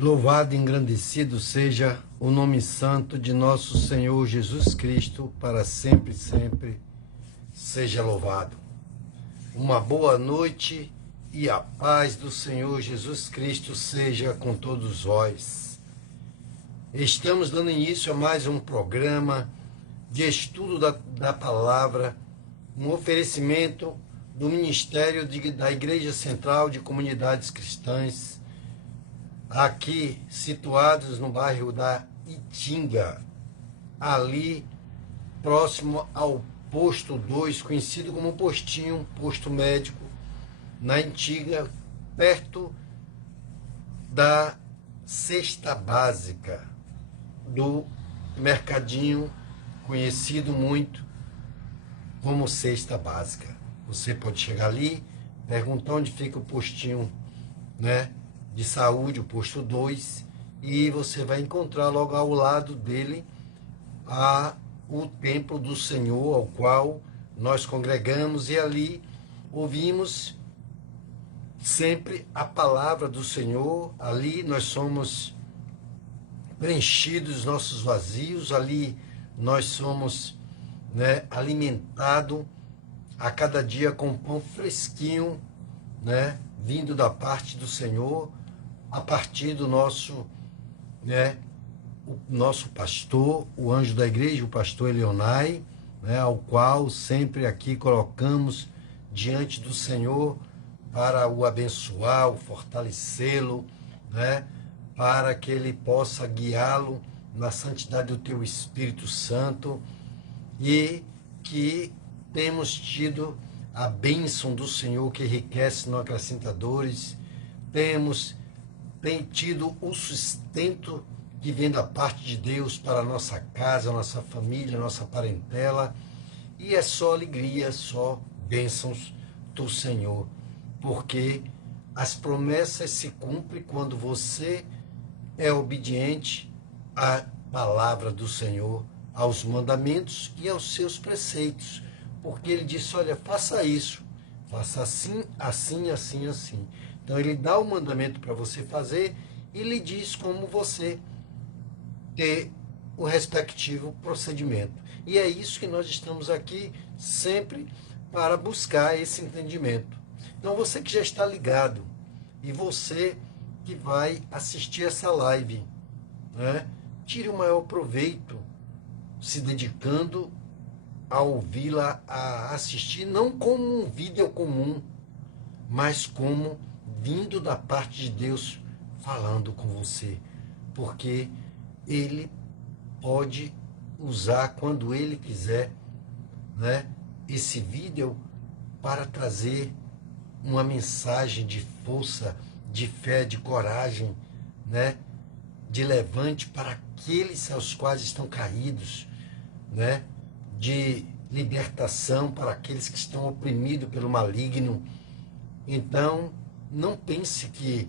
Louvado e engrandecido seja o nome santo de nosso Senhor Jesus Cristo, para sempre, sempre seja louvado. Uma boa noite e a paz do Senhor Jesus Cristo seja com todos vós. Estamos dando início a mais um programa de estudo da palavra, um oferecimento do Ministério da Igreja Central de Comunidades Cristãs, aqui situados no bairro da Itinga, ali próximo ao posto 2, conhecido como postinho, posto médico, na antiga, perto da cesta básica do mercadinho, conhecido muito como cesta básica. Você pode chegar ali, perguntar onde fica o postinho, de saúde, o posto 2, e você vai encontrar logo ao lado dele o templo do Senhor, ao qual nós congregamos, e ali ouvimos sempre a palavra do Senhor. Ali nós somos preenchidos, nossos vazios, ali nós somos alimentados a cada dia com pão fresquinho, vindo da parte do Senhor, a partir do nosso pastor, o anjo da igreja, o pastor Elionai, ao qual sempre aqui colocamos diante do Senhor para o abençoar, o fortalecê-lo, para que ele possa guiá-lo na santidade do teu Espírito Santo, e que temos tido a bênção do Senhor que enriquece, não acrescenta dores. Tem tido o sustento que vem da parte de Deus para a nossa casa, a nossa família, a nossa parentela. E é só alegria, só bênçãos do Senhor, porque as promessas se cumprem quando você é obediente à palavra do Senhor, aos mandamentos e aos seus preceitos. Porque ele disse, olha, faça isso, faça assim, assim, assim, assim. Então ele dá o mandamento para você fazer e lhe diz como você ter o respectivo procedimento. E é isso que nós estamos aqui sempre para buscar esse entendimento. Então você que já está ligado e você que vai assistir essa live, tire o maior proveito se dedicando a ouvi-la, a assistir, não como um vídeo comum, mas como vindo da parte de Deus falando com você, porque ele pode usar quando ele quiser, esse vídeo para trazer uma mensagem de força, de fé, de coragem, de levante para aqueles aos quais estão caídos, de libertação para aqueles que estão oprimidos pelo maligno. Então, não pense que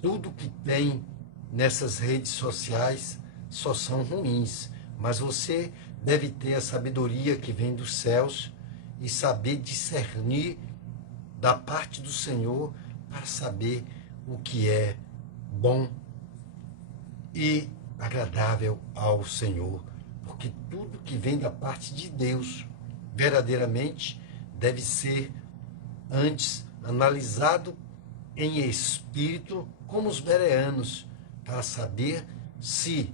tudo que tem nessas redes sociais só são ruins, mas você deve ter a sabedoria que vem dos céus e saber discernir da parte do Senhor para saber o que é bom e agradável ao Senhor, porque tudo que vem da parte de Deus verdadeiramente deve ser antes analisado em espírito, como os bereanos, para saber se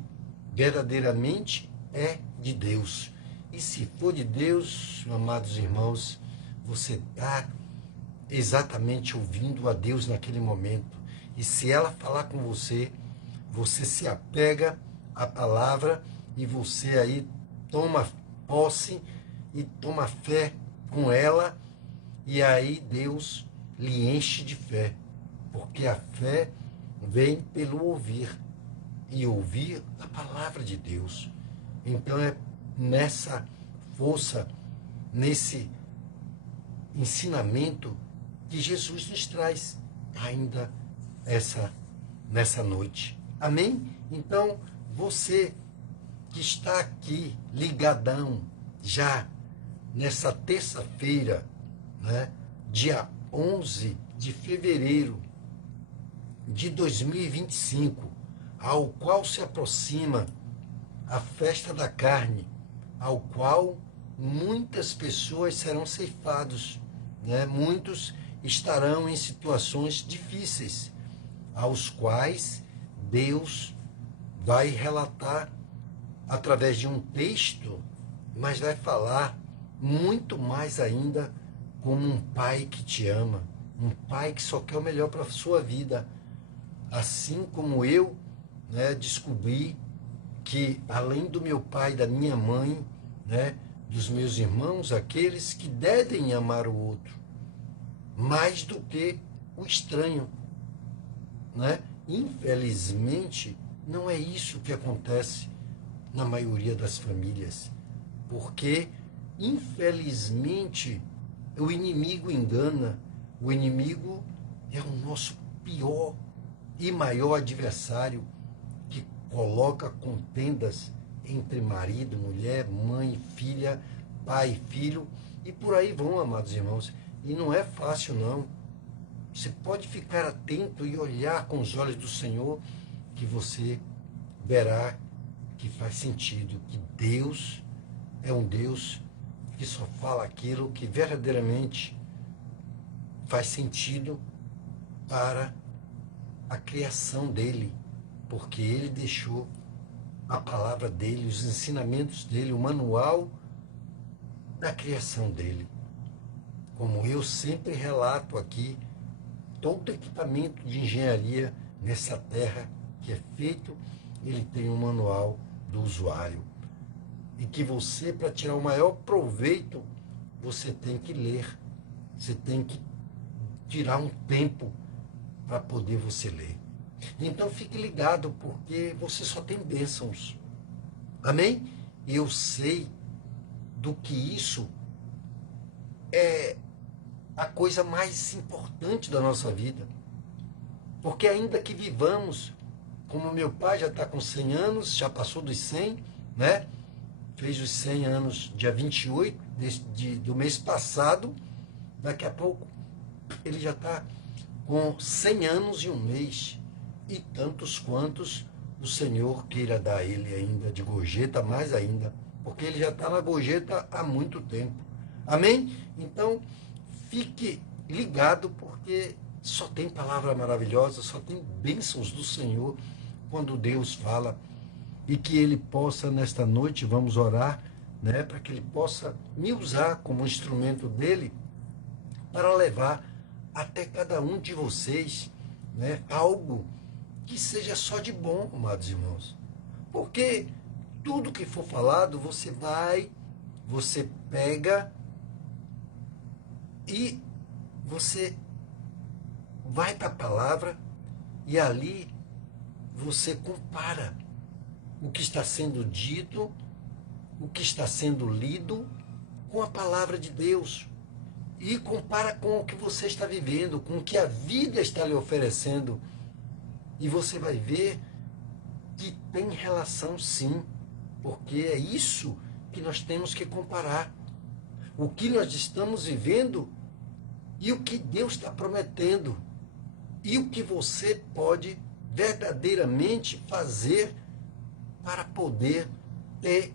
verdadeiramente é de Deus. E se for de Deus, amados irmãos, você está exatamente ouvindo a Deus naquele momento. E se ela falar com você, você se apega à palavra e você aí toma posse e toma fé com ela, e aí Deus lhe enche de fé, porque a fé vem pelo ouvir, e ouvir a palavra de Deus. Então é nessa força, nesse ensinamento que Jesus nos traz ainda nessa noite. Amém? Então, você que está aqui ligadão já nessa terça-feira, dia 11 de fevereiro de 2025, ao qual se aproxima a festa da carne, ao qual muitas pessoas serão ceifados, né? Muitos estarão em situações difíceis, aos quais Deus vai relatar através de um texto, mas vai falar muito mais ainda como um pai que te ama, um pai que só quer o melhor para a sua vida. Assim como eu, né, descobri que além do meu pai e da minha mãe, né, dos meus irmãos, aqueles que devem amar o outro, mais do que o estranho, né? Infelizmente, não é isso que acontece na maioria das famílias, porque, infelizmente, o inimigo engana, o inimigo é o nosso pior e maior adversário, que coloca contendas entre marido, mulher, mãe, filha, pai, filho, e por aí vão, amados irmãos. E não é fácil, não. Você pode ficar atento e olhar com os olhos do Senhor, que você verá que faz sentido, que Deus é um Deus que só fala aquilo que verdadeiramente faz sentido para a criação dele, porque ele deixou a palavra dele, os ensinamentos dele, o manual da criação dele. Como eu sempre relato aqui, todo equipamento de engenharia nessa terra que é feito, ele tem um manual do usuário. E que você, para tirar o maior proveito, você tem que ler. Você tem que tirar um tempo para poder você ler. Então fique ligado, porque você só tem bênçãos. Amém? E eu sei do que isso é a coisa mais importante da nossa vida. Porque ainda que vivamos, como meu pai já está com 100 anos, já passou dos 100, né? Fez os 100 anos dia 28 do mês passado, daqui a pouco ele já está com 100 anos e um mês, e tantos quantos o Senhor queira dar a ele ainda de gorjeta, mais ainda, porque ele já está na gorjeta há muito tempo. Amém? Então, fique ligado, porque só tem palavra maravilhosa, só tem bênçãos do Senhor quando Deus fala. E que ele possa, nesta noite, vamos orar, né, para que ele possa me usar como instrumento dele para levar até cada um de vocês, né, algo que seja só de bom, amados irmãos. Porque tudo que for falado, você pega e você vai para a palavra e ali você compara o que está sendo dito, o que está sendo lido com a palavra de Deus. E compara com o que você está vivendo, com o que a vida está lhe oferecendo. E você vai ver que tem relação, sim, porque é isso que nós temos que comparar. O que nós estamos vivendo e o que Deus está prometendo. E o que você pode verdadeiramente fazer para poder ter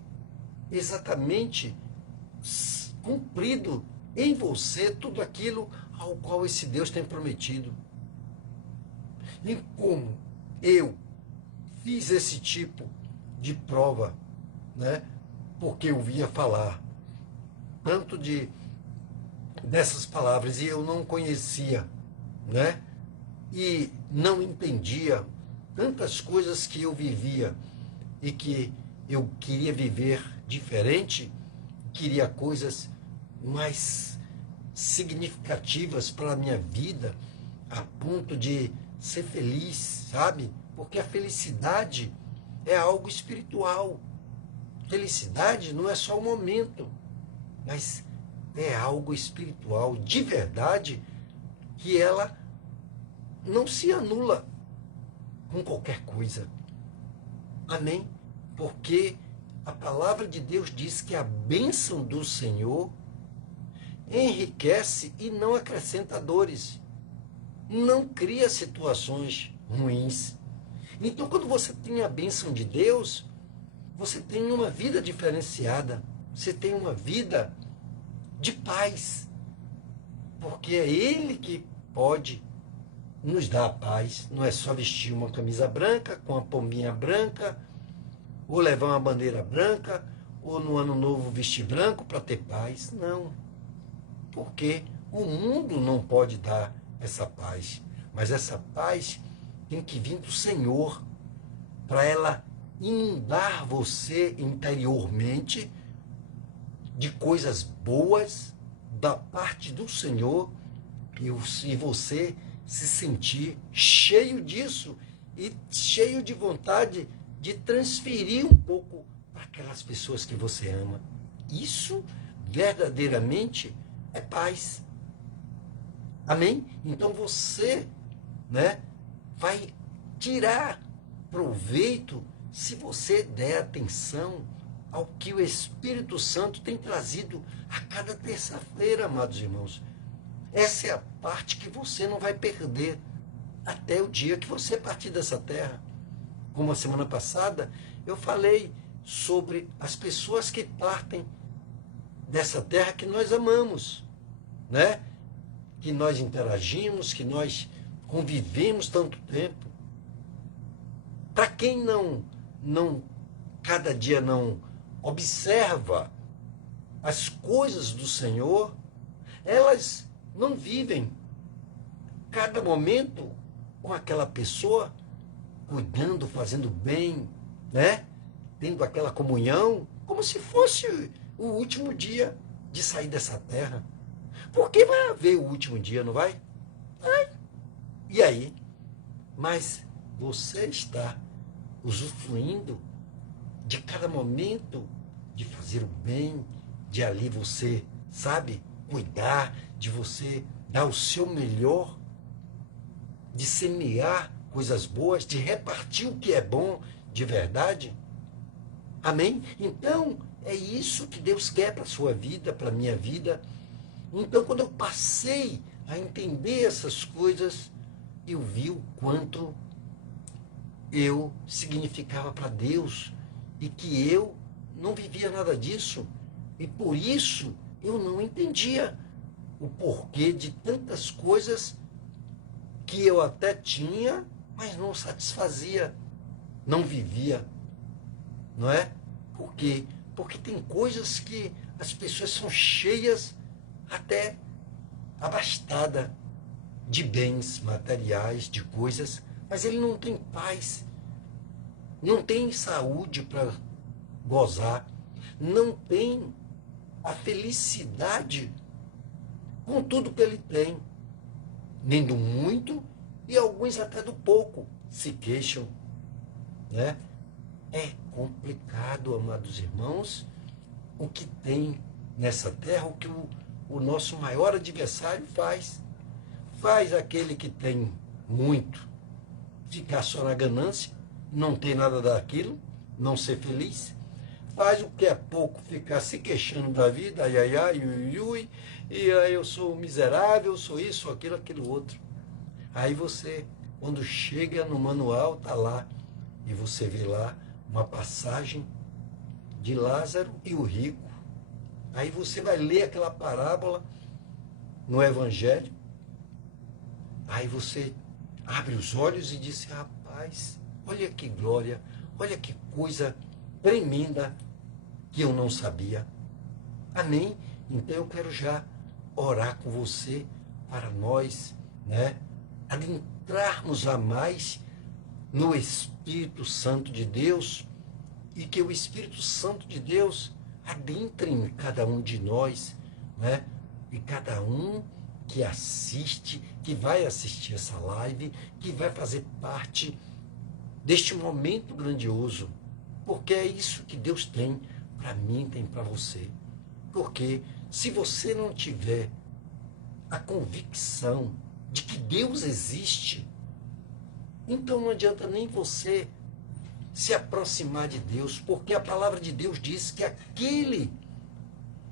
exatamente cumprido em você tudo aquilo ao qual esse Deus tem prometido. E como eu fiz esse tipo de prova, né? Porque eu via falar tanto dessas palavras e eu não conhecia, né? E não entendia tantas coisas que eu vivia e que eu queria viver diferente, queria coisas mais significativas para a minha vida, a ponto de ser feliz, sabe? Porque a felicidade é algo espiritual. Felicidade não é só um momento, mas é algo espiritual, de verdade, que ela não se anula com qualquer coisa. Amém? Porque a palavra de Deus diz que a bênção do Senhor enriquece e não acrescenta dores. Não cria situações ruins. Então, quando você tem a bênção de Deus, você tem uma vida diferenciada, você tem uma vida de paz, porque é Ele que pode nos dar a paz. Não é só vestir uma camisa branca, com a pombinha branca, ou levar uma bandeira branca, ou no ano novo vestir branco para ter paz. Não, porque o mundo não pode dar essa paz, mas essa paz tem que vir do Senhor, para ela inundar você interiormente de coisas boas da parte do Senhor, e você se sentir cheio disso e cheio de vontade de transferir um pouco para aquelas pessoas que você ama. Isso verdadeiramente é paz. Amém? Então você, né, vai tirar proveito se você der atenção ao que o Espírito Santo tem trazido a cada terça-feira, amados irmãos. Essa é a parte que você não vai perder até o dia que você partir dessa terra. Como a semana passada, eu falei sobre as pessoas que partem dessa terra que nós amamos, né? Que nós interagimos, que nós convivemos tanto tempo. Para quem cada dia não observa as coisas do Senhor, elas não vivem cada momento com aquela pessoa, cuidando, fazendo bem, né? Tendo aquela comunhão, como se fosse o último dia de sair dessa terra. Porque vai haver o último dia, não vai? Vai. E aí? Mas você está usufruindo de cada momento de fazer o bem, de ali você, sabe, cuidar, de você dar o seu melhor, de semear coisas boas, de repartir o que é bom de verdade. Amém? Então, é isso que Deus quer para a sua vida, para a minha vida. Então, quando eu passei a entender essas coisas, eu vi o quanto eu significava para Deus e que eu não vivia nada disso. E por isso eu não entendia o porquê de tantas coisas que eu até tinha, mas não satisfazia, não vivia. Não é? Por quê? Porque tem coisas que as pessoas são cheias, até abastada de bens materiais, de coisas, mas ele não tem paz, não tem saúde para gozar, não tem a felicidade com tudo que ele tem, nem do muito, e alguns até do pouco se queixam, né? É complicado, amados irmãos, o que tem nessa terra, o que o nosso maior adversário faz. Faz aquele que tem muito ficar só na ganância, não ter nada daquilo, não ser feliz. Faz o que é pouco ficar se queixando da vida, ai, ai, ai, ui, ui, e aí eu sou miserável, sou isso, sou aquilo, aquilo outro. Aí você, quando chega no manual, tá lá, e você vê lá uma passagem de Lázaro e o rico. Aí você vai ler aquela parábola no Evangelho, aí você abre os olhos e diz, rapaz, olha que glória, olha que coisa tremenda que eu não sabia. Amém? Então eu quero já orar com você para nós, né, adentrarmos a mais no Espírito Santo de Deus, e que o Espírito Santo de Deus adentre em cada um de nós, né? E cada um que assiste, que vai assistir essa live, que vai fazer parte deste momento grandioso, porque é isso que Deus tem para mim, tem para você. Porque se você não tiver a convicção de que Deus existe, então não adianta nem você se aproximar de Deus, porque a palavra de Deus diz que aquele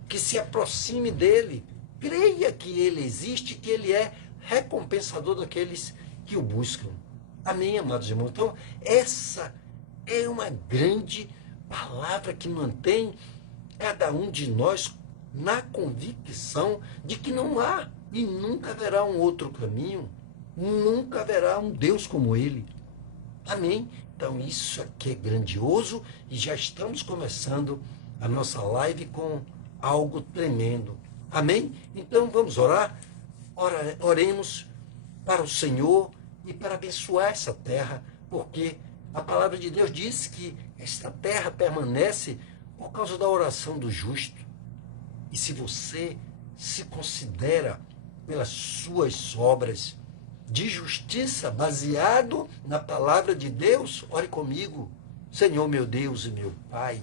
que se aproxime dele, creia que ele existe, que ele é recompensador daqueles que o buscam. Amém, amados irmãos? Então, essa é uma grande palavra que mantém cada um de nós na convicção de que não há e nunca haverá um outro caminho, nunca haverá um Deus como Ele. Amém? Então, isso aqui é grandioso e já estamos começando a nossa live com algo tremendo. Amém? Então, vamos orar? Oremos para o Senhor e para abençoar essa terra, porque a palavra de Deus diz que esta terra permanece por causa da oração do justo. E se você se considera pelas suas obras de justiça, baseado na palavra de Deus, ore comigo. Senhor meu Deus e meu Pai,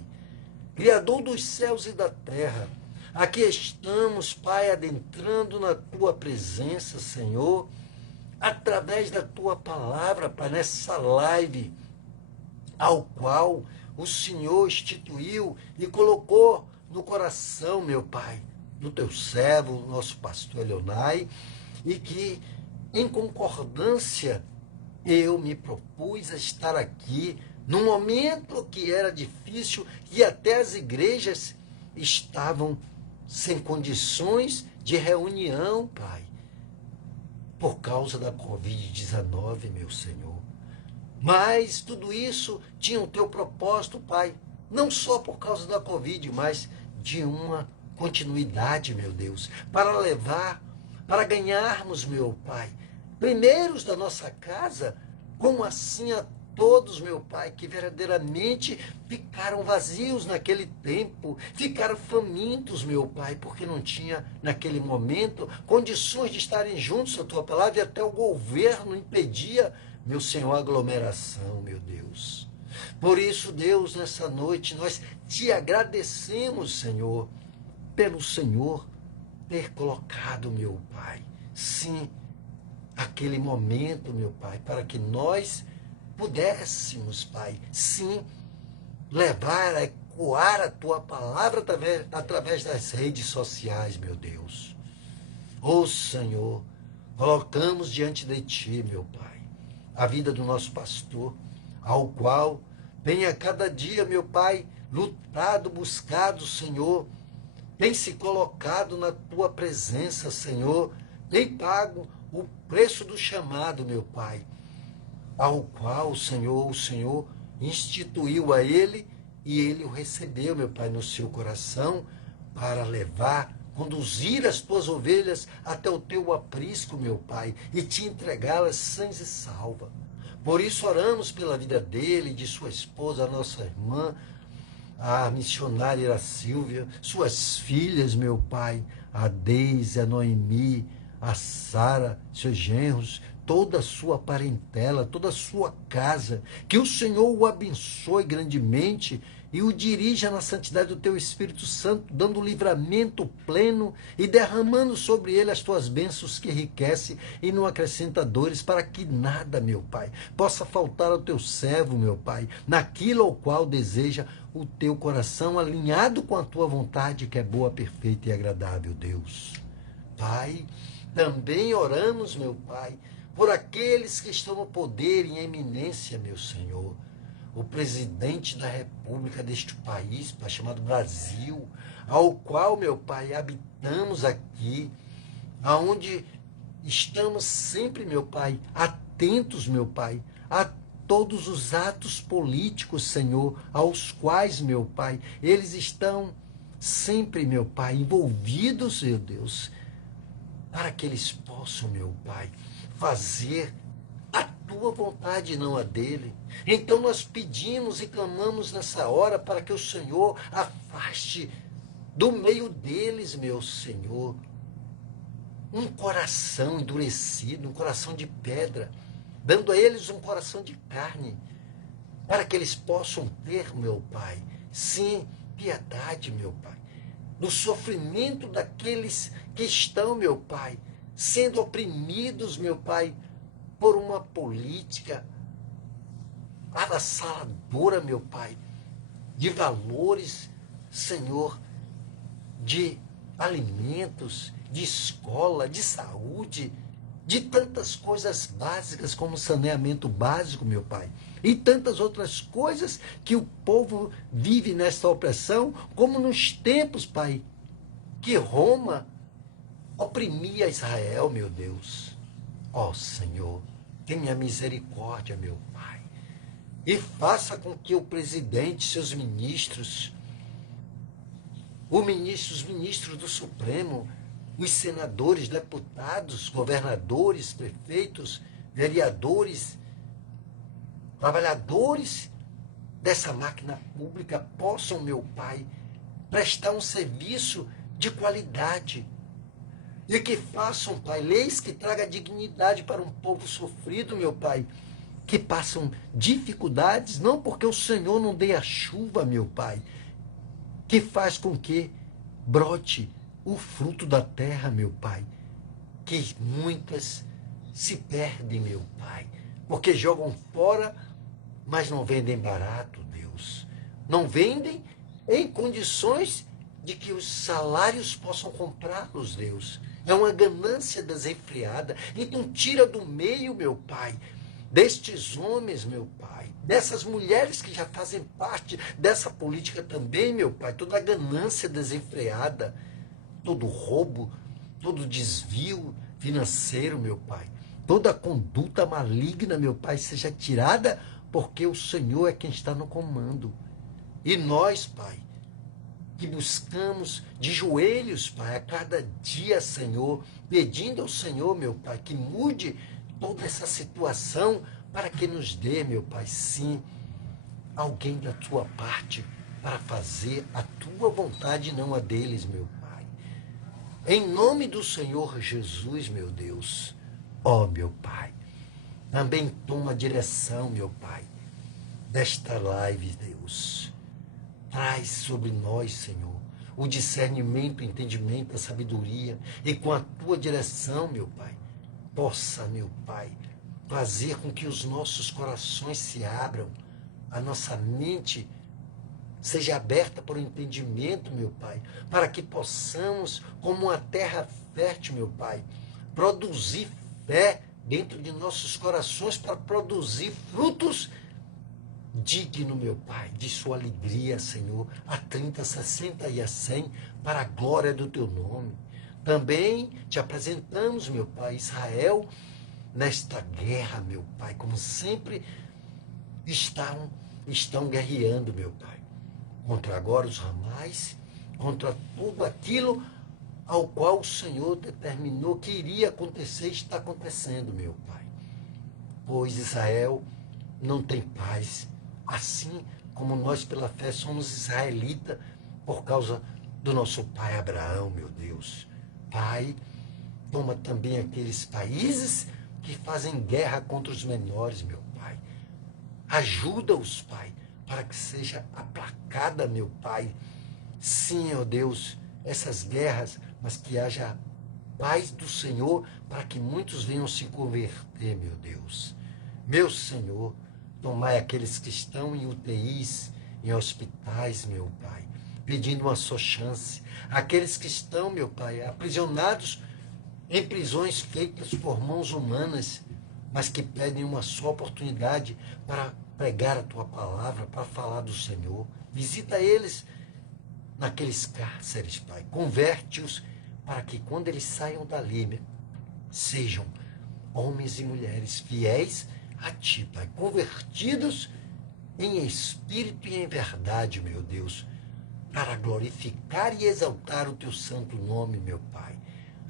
Criador dos céus e da terra, aqui estamos, Pai, adentrando na Tua presença, Senhor, através da Tua palavra, Pai, nessa live, ao qual o Senhor instituiu e colocou no coração, meu Pai, do Teu servo, nosso pastor Elionai, e que, em concordância, eu me propus a estar aqui num momento que era difícil e até as igrejas estavam sem condições de reunião, Pai, por causa da Covid-19, meu Senhor. Mas tudo isso tinha o Teu propósito, Pai, não só por causa da Covid, mas de uma continuidade, meu Deus, para ganharmos, meu Pai, primeiros da nossa casa, como assim a todos, meu Pai, que verdadeiramente ficaram vazios naquele tempo, ficaram famintos, meu Pai, porque não tinha, naquele momento, condições de estarem juntos à Tua palavra e até o governo impedia, meu Senhor, a aglomeração, meu Deus. Por isso, Deus, nessa noite, nós Te agradecemos, Senhor, pelo Senhor ter colocado, meu Pai, sim, aquele momento, meu Pai, para que nós pudéssemos, Pai, sim, levar, ecoar a Tua palavra através das redes sociais, meu Deus. Ô Senhor, colocamos diante de Ti, meu Pai, a vida do nosso pastor, ao qual tem a cada dia, meu Pai, lutado, buscado, Senhor, tem se colocado na Tua presença, Senhor, tem pago o preço do chamado, meu Pai, ao qual o Senhor instituiu a ele e ele o recebeu, meu Pai, no seu coração para levar, conduzir as Tuas ovelhas até o Teu aprisco, meu Pai, e Te entregá-las sãs e salvas. Por isso oramos pela vida dele, de sua esposa, a nossa irmã, a missionária Silvia, suas filhas, meu Pai, a Deise, a Noemi, a Sara, seus genros, toda a sua parentela, toda a sua casa, que o Senhor o abençoe grandemente e o dirija na santidade do Teu Espírito Santo, dando livramento pleno e derramando sobre ele as Tuas bênçãos que enriquece e não acrescenta dores, para que nada, meu Pai, possa faltar ao Teu servo, meu Pai, naquilo ao qual deseja o Teu coração, alinhado com a Tua vontade, que é boa, perfeita e agradável, Deus. Pai, também oramos, meu Pai, por aqueles que estão no poder, em eminência, meu Senhor. O presidente da República deste país, Pai, chamado Brasil, ao qual, meu Pai, habitamos aqui, aonde estamos sempre, meu Pai, atentos, meu Pai, a todos os atos políticos, Senhor, aos quais, meu Pai, eles estão sempre, meu Pai, envolvidos, meu Deus, para que eles possam, meu Pai, fazer a Tua vontade, não a dele. Então nós pedimos e clamamos nessa hora para que o Senhor afaste do meio deles, meu Senhor, um coração endurecido, um coração de pedra, dando a eles um coração de carne, para que eles possam ter, meu Pai, sim, piedade, meu Pai, do sofrimento daqueles que estão, meu Pai, sendo oprimidos, meu Pai, por uma política avassaladora, meu Pai, de valores, Senhor, de alimentos, de escola, de saúde, de tantas coisas básicas como saneamento básico, meu Pai, e tantas outras coisas que o povo vive nesta opressão, como nos tempos, Pai, que Roma oprimia Israel, meu Deus. Ó Senhor, tenha misericórdia, meu Pai, e faça com que o presidente, seus ministros, os ministros do Supremo, os senadores, deputados, governadores, prefeitos, vereadores, trabalhadores dessa máquina pública possam, meu Pai, prestar um serviço de qualidade. E que façam, Pai, leis que tragam dignidade para um povo sofrido, meu Pai, que passam dificuldades, não porque o Senhor não dê a chuva, meu Pai, que faz com que brote o fruto da terra, meu Pai, que muitas se perdem, meu Pai, porque jogam fora, mas não vendem barato, Deus. Não vendem em condições de que os salários possam comprá-los, Deus. É uma ganância desenfreada. Então tira do meio, meu Pai, destes homens, meu Pai, dessas mulheres que já fazem parte dessa política também, meu Pai, toda a ganância desenfreada, todo roubo, todo desvio financeiro, meu Pai, toda conduta maligna, meu Pai, seja tirada, porque o Senhor é quem está no comando. E nós, Pai, que buscamos de joelhos, Pai, a cada dia, Senhor, pedindo ao Senhor, meu Pai, que mude toda essa situação para que nos dê, meu Pai, sim, alguém da tua parte para fazer a tua vontade e não a deles, meu Pai. Em nome do Senhor Jesus, meu Deus, ó meu Pai, também toma a direção, meu Pai, desta live, Deus. Traz sobre nós, Senhor, o discernimento, o entendimento, a sabedoria, e com a tua direção, meu Pai, possa, meu Pai, fazer com que os nossos corações se abram, a nossa mente seja aberta para o entendimento, meu Pai, para que possamos, como uma terra fértil, meu Pai, produzir fé dentro de nossos corações para produzir frutos digno, meu Pai, de sua alegria, Senhor, a 30, a 60 e a 100, para a glória do teu nome. Também te apresentamos, meu Pai, Israel, nesta guerra, meu Pai, como sempre estão guerreando, meu Pai, contra agora os ramais, contra tudo aquilo ao qual o Senhor determinou que iria acontecer e está acontecendo, meu Pai. Pois Israel não tem paz, assim como nós pela fé somos israelitas por causa do nosso pai Abraão, meu Deus. Pai, toma também aqueles países que fazem guerra contra os menores, meu Pai. Ajuda-os, Pai, para que seja aplacada, meu Pai. Sim, ó Deus, essas guerras, mas que haja paz do Senhor para que muitos venham se converter, meu Deus. Meu Senhor, tomai aqueles que estão em UTIs, em hospitais, meu Pai, pedindo uma só chance. Aqueles que estão, meu Pai, aprisionados em prisões feitas por mãos humanas, mas que pedem uma só oportunidade para pregar a tua palavra, para falar do Senhor. Visita eles naqueles cárceres, Pai. Converte-os para que quando eles saiam dali, sejam homens e mulheres fiéis a ti, Pai, convertidos em espírito e em verdade, meu Deus, para glorificar e exaltar o teu santo nome, meu Pai.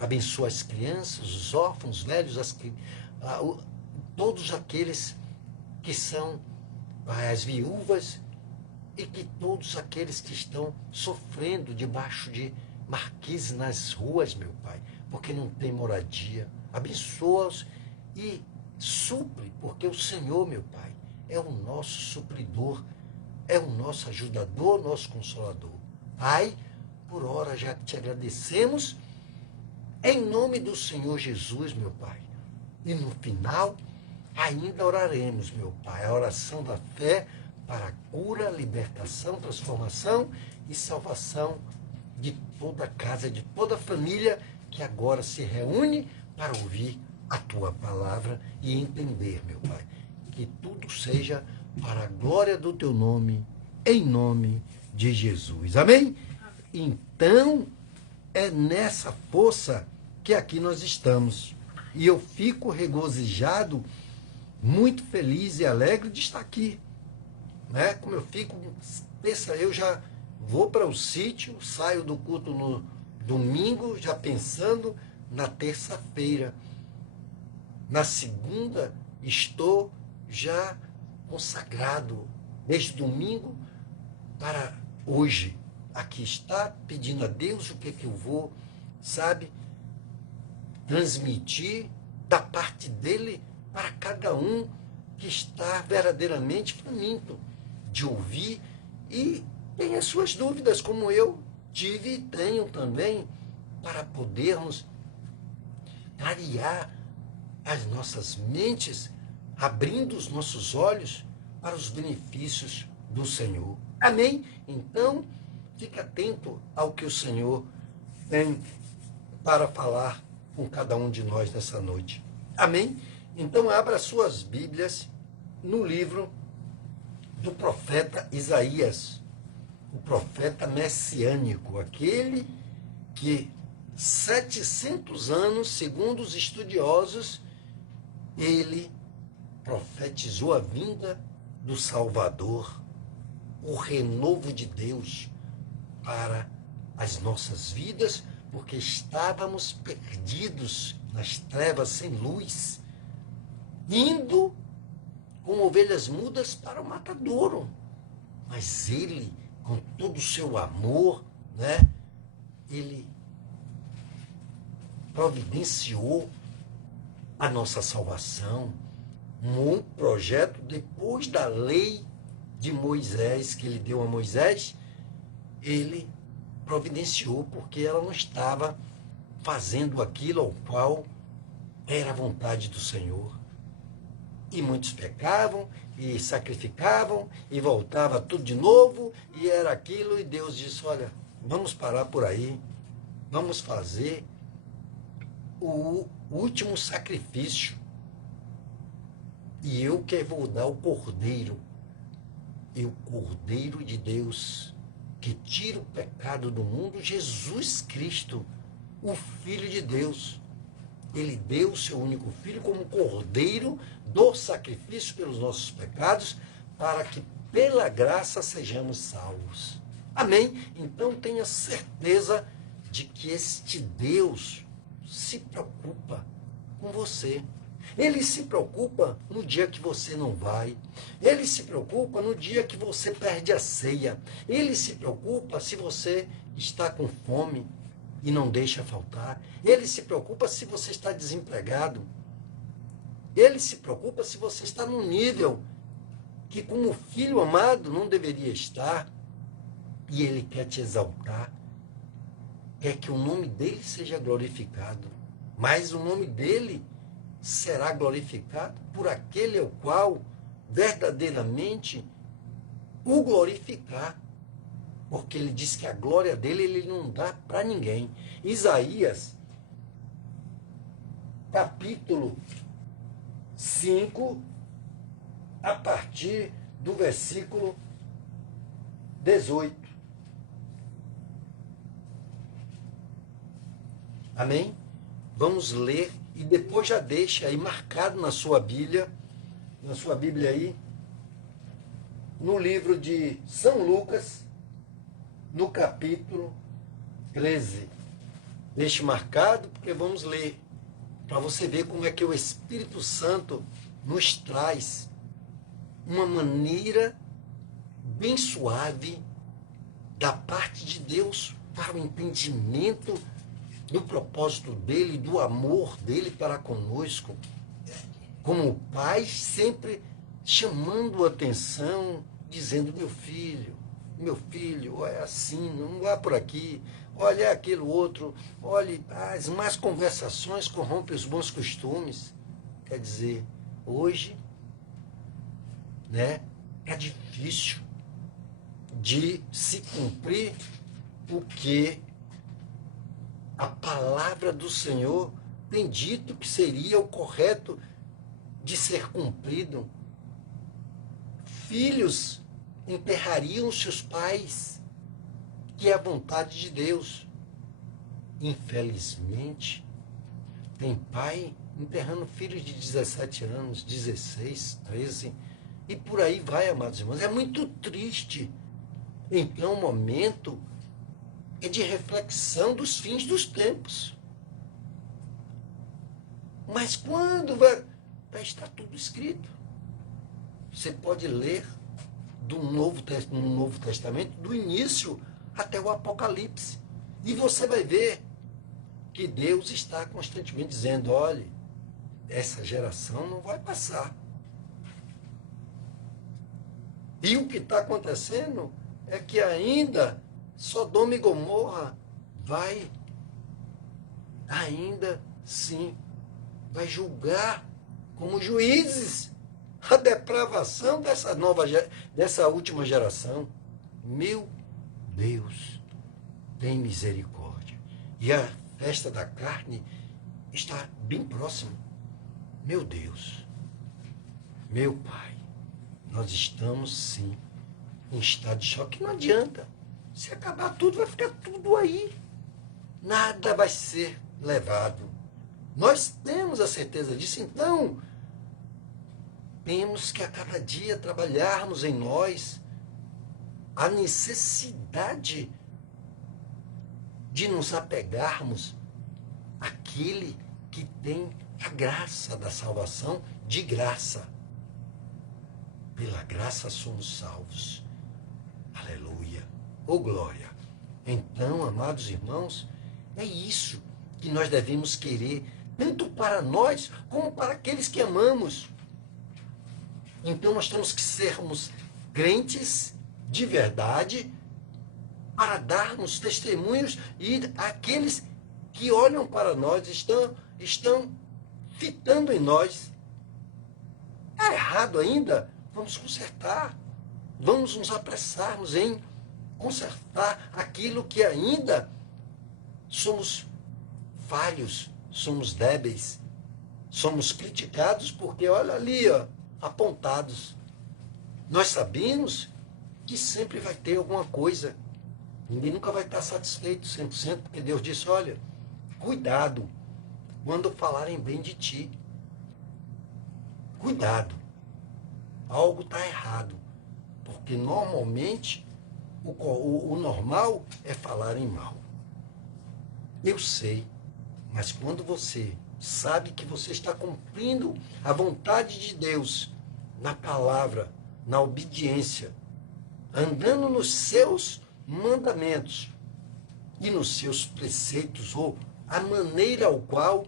Abençoa as crianças, os órfãos, os velhos, todos aqueles que são, Pai, as viúvas, e que todos aqueles que estão sofrendo debaixo de marquises nas ruas, meu Pai, porque não tem moradia. Abençoa-os e supre, porque o Senhor, meu Pai, é o nosso supridor, é o nosso ajudador, nosso consolador. Pai, por hora já te agradecemos, em nome do Senhor Jesus, meu Pai. E no final, ainda oraremos, meu Pai, a oração da fé para a cura, libertação, transformação e salvação de toda a casa, de toda a família que agora se reúne para ouvir a tua palavra e entender, meu Pai, que tudo seja para a glória do teu nome, em nome de Jesus. Amém? Então, é nessa força que aqui nós estamos. E eu fico regozijado, muito feliz e alegre de estar aqui. Né? Como eu fico, pensa, eu já vou para o sítio, saio do culto no domingo, já pensando na terça-feira. Na segunda, estou já consagrado, desde domingo para hoje. Aqui está, pedindo a Deus o que é que eu vou, sabe, transmitir da parte dele para cada um que está verdadeiramente faminto de ouvir e tem as suas dúvidas, como eu tive e tenho também, para podermos clarear as nossas mentes, abrindo os nossos olhos para os benefícios do Senhor. Amém? Então, fique atento ao que o Senhor tem para falar com cada um de nós nessa noite. Amém? Então, abra suas Bíblias no livro do profeta Isaías, o profeta messiânico, aquele que 700 anos, segundo os estudiosos, ele profetizou a vinda do Salvador, o renovo de Deus para as nossas vidas, porque estávamos perdidos nas trevas sem luz, indo com ovelhas mudas para o matadouro. Mas ele, com todo o seu amor, né, ele providenciou a nossa salvação, um projeto depois da lei de Moisés, que ele deu a Moisés, ele providenciou, porque ela não estava fazendo aquilo ao qual era a vontade do Senhor. E muitos pecavam, e sacrificavam, e voltava tudo de novo, e era aquilo, e Deus disse, olha, vamos parar por aí, vamos fazer o último sacrifício. E eu que vou dar o Cordeiro, e o Cordeiro de Deus, que tira o pecado do mundo, Jesus Cristo, o Filho de Deus. Ele deu o seu único Filho como Cordeiro do sacrifício pelos nossos pecados, para que pela graça sejamos salvos. Amém? Então tenha certeza de que este Deus se preocupa com você. Ele se preocupa no dia que você não vai. Ele se preocupa no dia que você perde a ceia. Ele se preocupa se você está com fome e não deixa faltar. Ele se preocupa se você está desempregado. Ele se preocupa se você está num nível que, como filho amado, não deveria estar. E ele quer te exaltar. Quer que o nome dele seja glorificado. Mas o nome dele será glorificado por aquele ao qual verdadeiramente o glorificar. Porque ele diz que a glória dele ele não dá para ninguém. Isaías, capítulo 5, a partir do versículo 18. Amém? Vamos ler e depois já deixa aí marcado na sua Bíblia aí, no livro de São Lucas, no capítulo 13. Deixe marcado, porque vamos ler, para você ver como é que o Espírito Santo nos traz uma maneira bem suave da parte de Deus para o entendimento do propósito dele, do amor dele para conosco, como pai, sempre chamando a atenção, dizendo, meu filho, é assim, não vá por aqui, olha é aquilo outro, olhe, as más conversações corrompem os bons costumes. Quer dizer, hoje, né, é difícil de se cumprir o que a palavra do Senhor tem dito que seria o correto de ser cumprido. Filhos enterrariam seus pais, que é a vontade de Deus. Infelizmente, tem pai enterrando filhos de 17 anos, 16, 13, e por aí vai, amados irmãos. É muito triste. Então, o momento é de reflexão dos fins dos tempos. Mas quando vai estar tudo escrito? Você pode ler no Novo Testamento, do início até o Apocalipse. E você vai ver que Deus está constantemente dizendo, olha, essa geração não vai passar. E o que está acontecendo é que ainda Sodoma e Gomorra vai, ainda sim, vai julgar como juízes a depravação dessa última geração. Meu Deus, tem misericórdia. E a festa da carne está bem próxima. Meu Deus, meu Pai, nós estamos sim em estado de choque. Não adianta. Se acabar tudo, vai ficar tudo aí. Nada vai ser levado. Nós temos a certeza disso, então temos que a cada dia trabalharmos em nós a necessidade de nos apegarmos àquele que tem a graça da salvação de graça. Pela graça somos salvos. Aleluia. Oh glória. Então, amados irmãos, é isso que nós devemos querer, tanto para nós como para aqueles que amamos. Então nós temos que sermos crentes de verdade para darmos testemunhos e aqueles que olham para nós estão fitando em nós. É errado ainda? Vamos consertar. Vamos nos apressarmos em consertar aquilo que ainda somos falhos, somos débeis, somos criticados porque, olha ali, ó, apontados. Nós sabemos que sempre vai ter alguma coisa. Ninguém nunca vai estar satisfeito 100%, porque Deus disse, olha, cuidado quando falarem bem de ti. Cuidado. Algo está errado. Porque normalmente o normal é falarem mal. Eu sei, mas quando você sabe que você está cumprindo a vontade de Deus na palavra, na obediência, andando nos seus mandamentos e nos seus preceitos, ou a maneira ao qual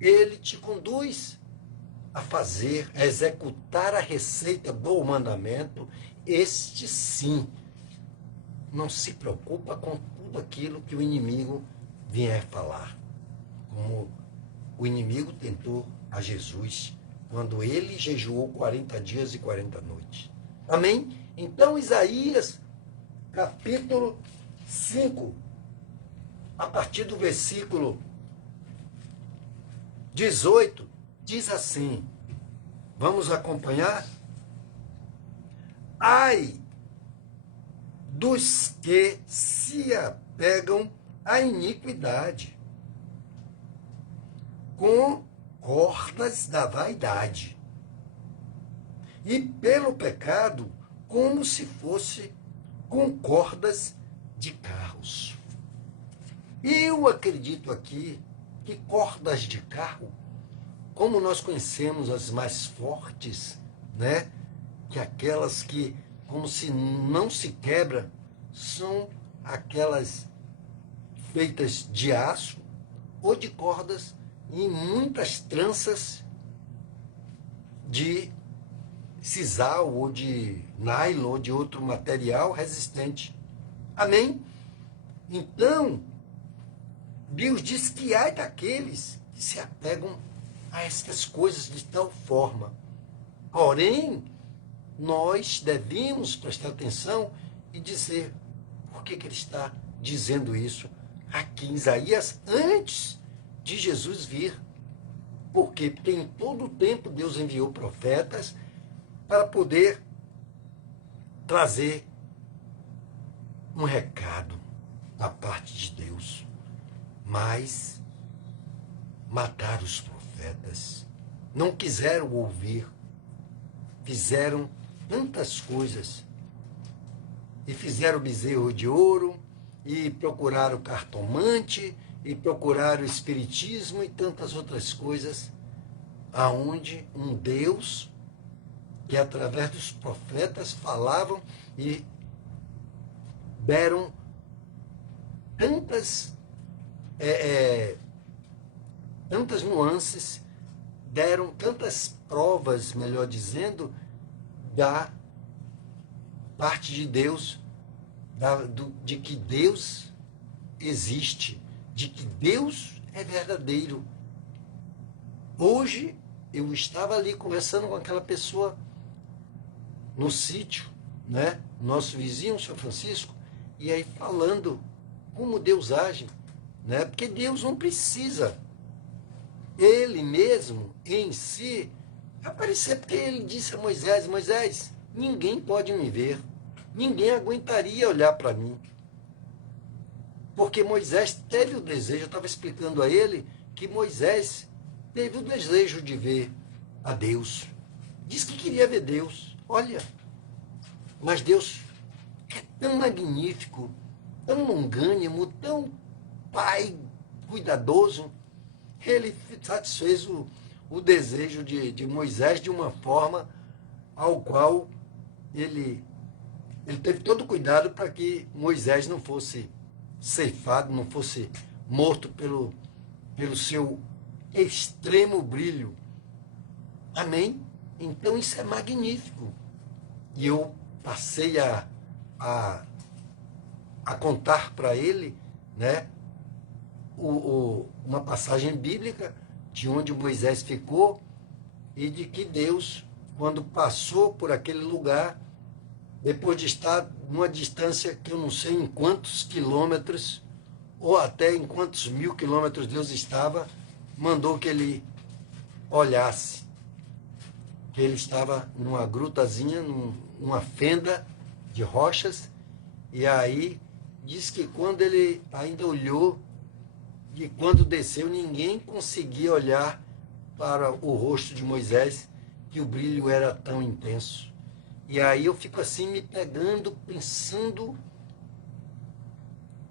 ele te conduz a fazer, a executar a receita do mandamento, este sim não se preocupa com tudo aquilo que o inimigo vier falar. Como o inimigo tentou a Jesus quando ele jejuou 40 dias e 40 noites. Amém? Então, Isaías, capítulo 5, a partir do versículo 18, diz assim, vamos acompanhar? Ai dos que se apegam à iniquidade, com cordas da vaidade, e pelo pecado, como se fosse com cordas de carros. Eu acredito aqui que cordas de carro, como nós conhecemos as mais fortes, né? Que aquelas que, como se não se quebra, são aquelas feitas de aço ou de cordas e muitas tranças de sisal ou de nylon ou de outro material resistente. Amém? Então, Deus diz que ai daqueles que se apegam a estas coisas de tal forma. Porém, nós devemos prestar atenção e dizer por que ele está dizendo isso aqui em Isaías, antes de Jesus vir. Por quê? Porque em todo o tempo Deus enviou profetas para poder trazer um recado da parte de Deus. Mas mataram os profetas, não quiseram ouvir, fizeram tantas coisas, e fizeram bezerro de ouro, e procuraram cartomante, e procuraram espiritismo e tantas outras coisas, aonde um Deus que através dos profetas falavam e deram tantas tantas nuances, deram tantas provas, melhor dizendo, da parte de Deus, de que Deus existe, de que Deus é verdadeiro. Hoje, eu estava ali conversando com aquela pessoa no sítio, né? Nosso vizinho, o São Francisco, e aí falando como Deus age, né? Porque Deus não precisa, ele mesmo, em si, aparecer, porque ele disse a Moisés: Moisés, ninguém pode me ver, ninguém aguentaria olhar para mim. Porque Moisés teve o desejo, eu estava explicando a ele que Moisés teve o desejo de ver a Deus. Diz que queria ver Deus. Olha, mas Deus é tão magnífico, tão longânimo, tão pai cuidadoso. Ele satisfez o desejo de Moisés de uma forma ao qual ele teve todo o cuidado para que Moisés não fosse ceifado, não fosse morto pelo seu extremo brilho. Amém? Então isso é magnífico. E eu passei a contar para ele, né, uma passagem bíblica de onde Moisés ficou e de que Deus, quando passou por aquele lugar, depois de estar numa distância que eu não sei em quantos quilômetros, ou até em quantos mil quilômetros Deus estava, mandou que ele olhasse. Que ele estava numa grutazinha, numa fenda de rochas, e aí diz que quando ele ainda olhou, e quando desceu, ninguém conseguia olhar para o rosto de Moisés, que o brilho era tão intenso. E aí eu fico assim me pegando, pensando,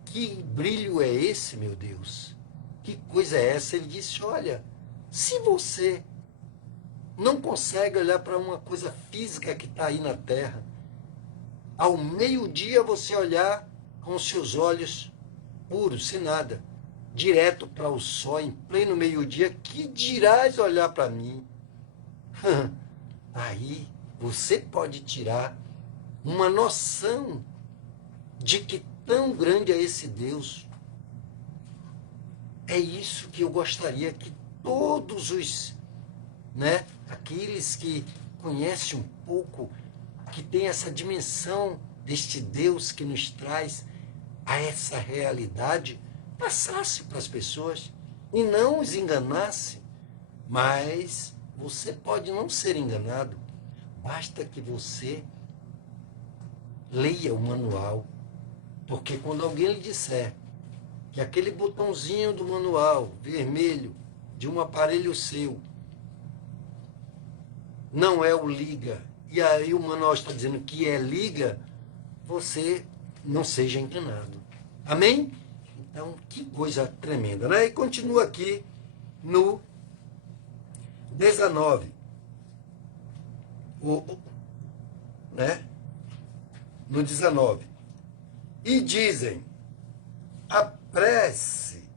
que brilho é esse, meu Deus? Que coisa é essa? Ele disse: olha, se você não consegue olhar para uma coisa física que está aí na terra, ao meio-dia você olhar com os seus olhos puros, sem nada, direto para o sol, em pleno meio-dia, que dirás olhar para mim? Aí você pode tirar uma noção de que tão grande é esse Deus. É isso que eu gostaria que todos os, né, aqueles que conhecem um pouco, que tem essa dimensão deste Deus que nos traz a essa realidade, passasse para as pessoas e não os enganasse. Mas você pode não ser enganado, basta que você leia o manual, porque quando alguém lhe disser que aquele botãozinho do manual vermelho de um aparelho seu não é o liga, e aí o manual está dizendo que é liga, você não seja enganado. Amém? Então, que coisa tremenda, né? E continua aqui no 19. Né? No 19. E dizem: apresse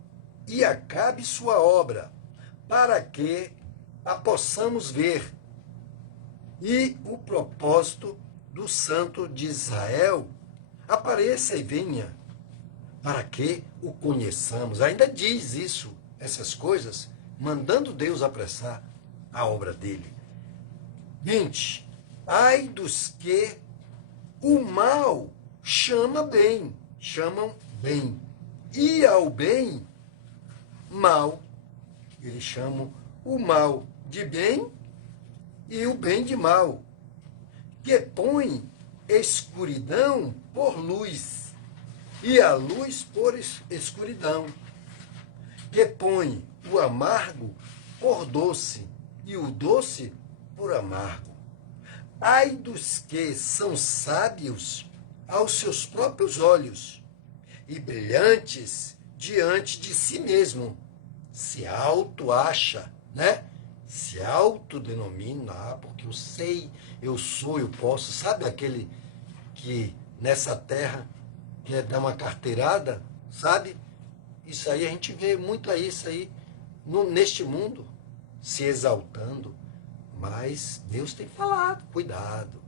e acabe sua obra, para que a possamos ver. E o propósito do Santo de Israel apareça e venha, para que o conheçamos. Ainda diz isso, essas coisas, mandando Deus apressar a obra dele. 20. Ai dos que o mal chamam bem, e ao bem, mal Ele chama o mal de bem e o bem de mal, que põe escuridão por luz e a luz por escuridão, que põe o amargo por doce e o doce por amargo. Ai dos que são sábios aos seus próprios olhos e brilhantes diante de si mesmo, se auto-acha, né? Se autodenomina, porque eu sei, eu sou, eu posso. Sabe aquele que nessa terra quer dar uma carteirada, sabe? Isso aí, a gente vê muito isso aí neste mundo, se exaltando. Mas Deus tem falado, cuidado.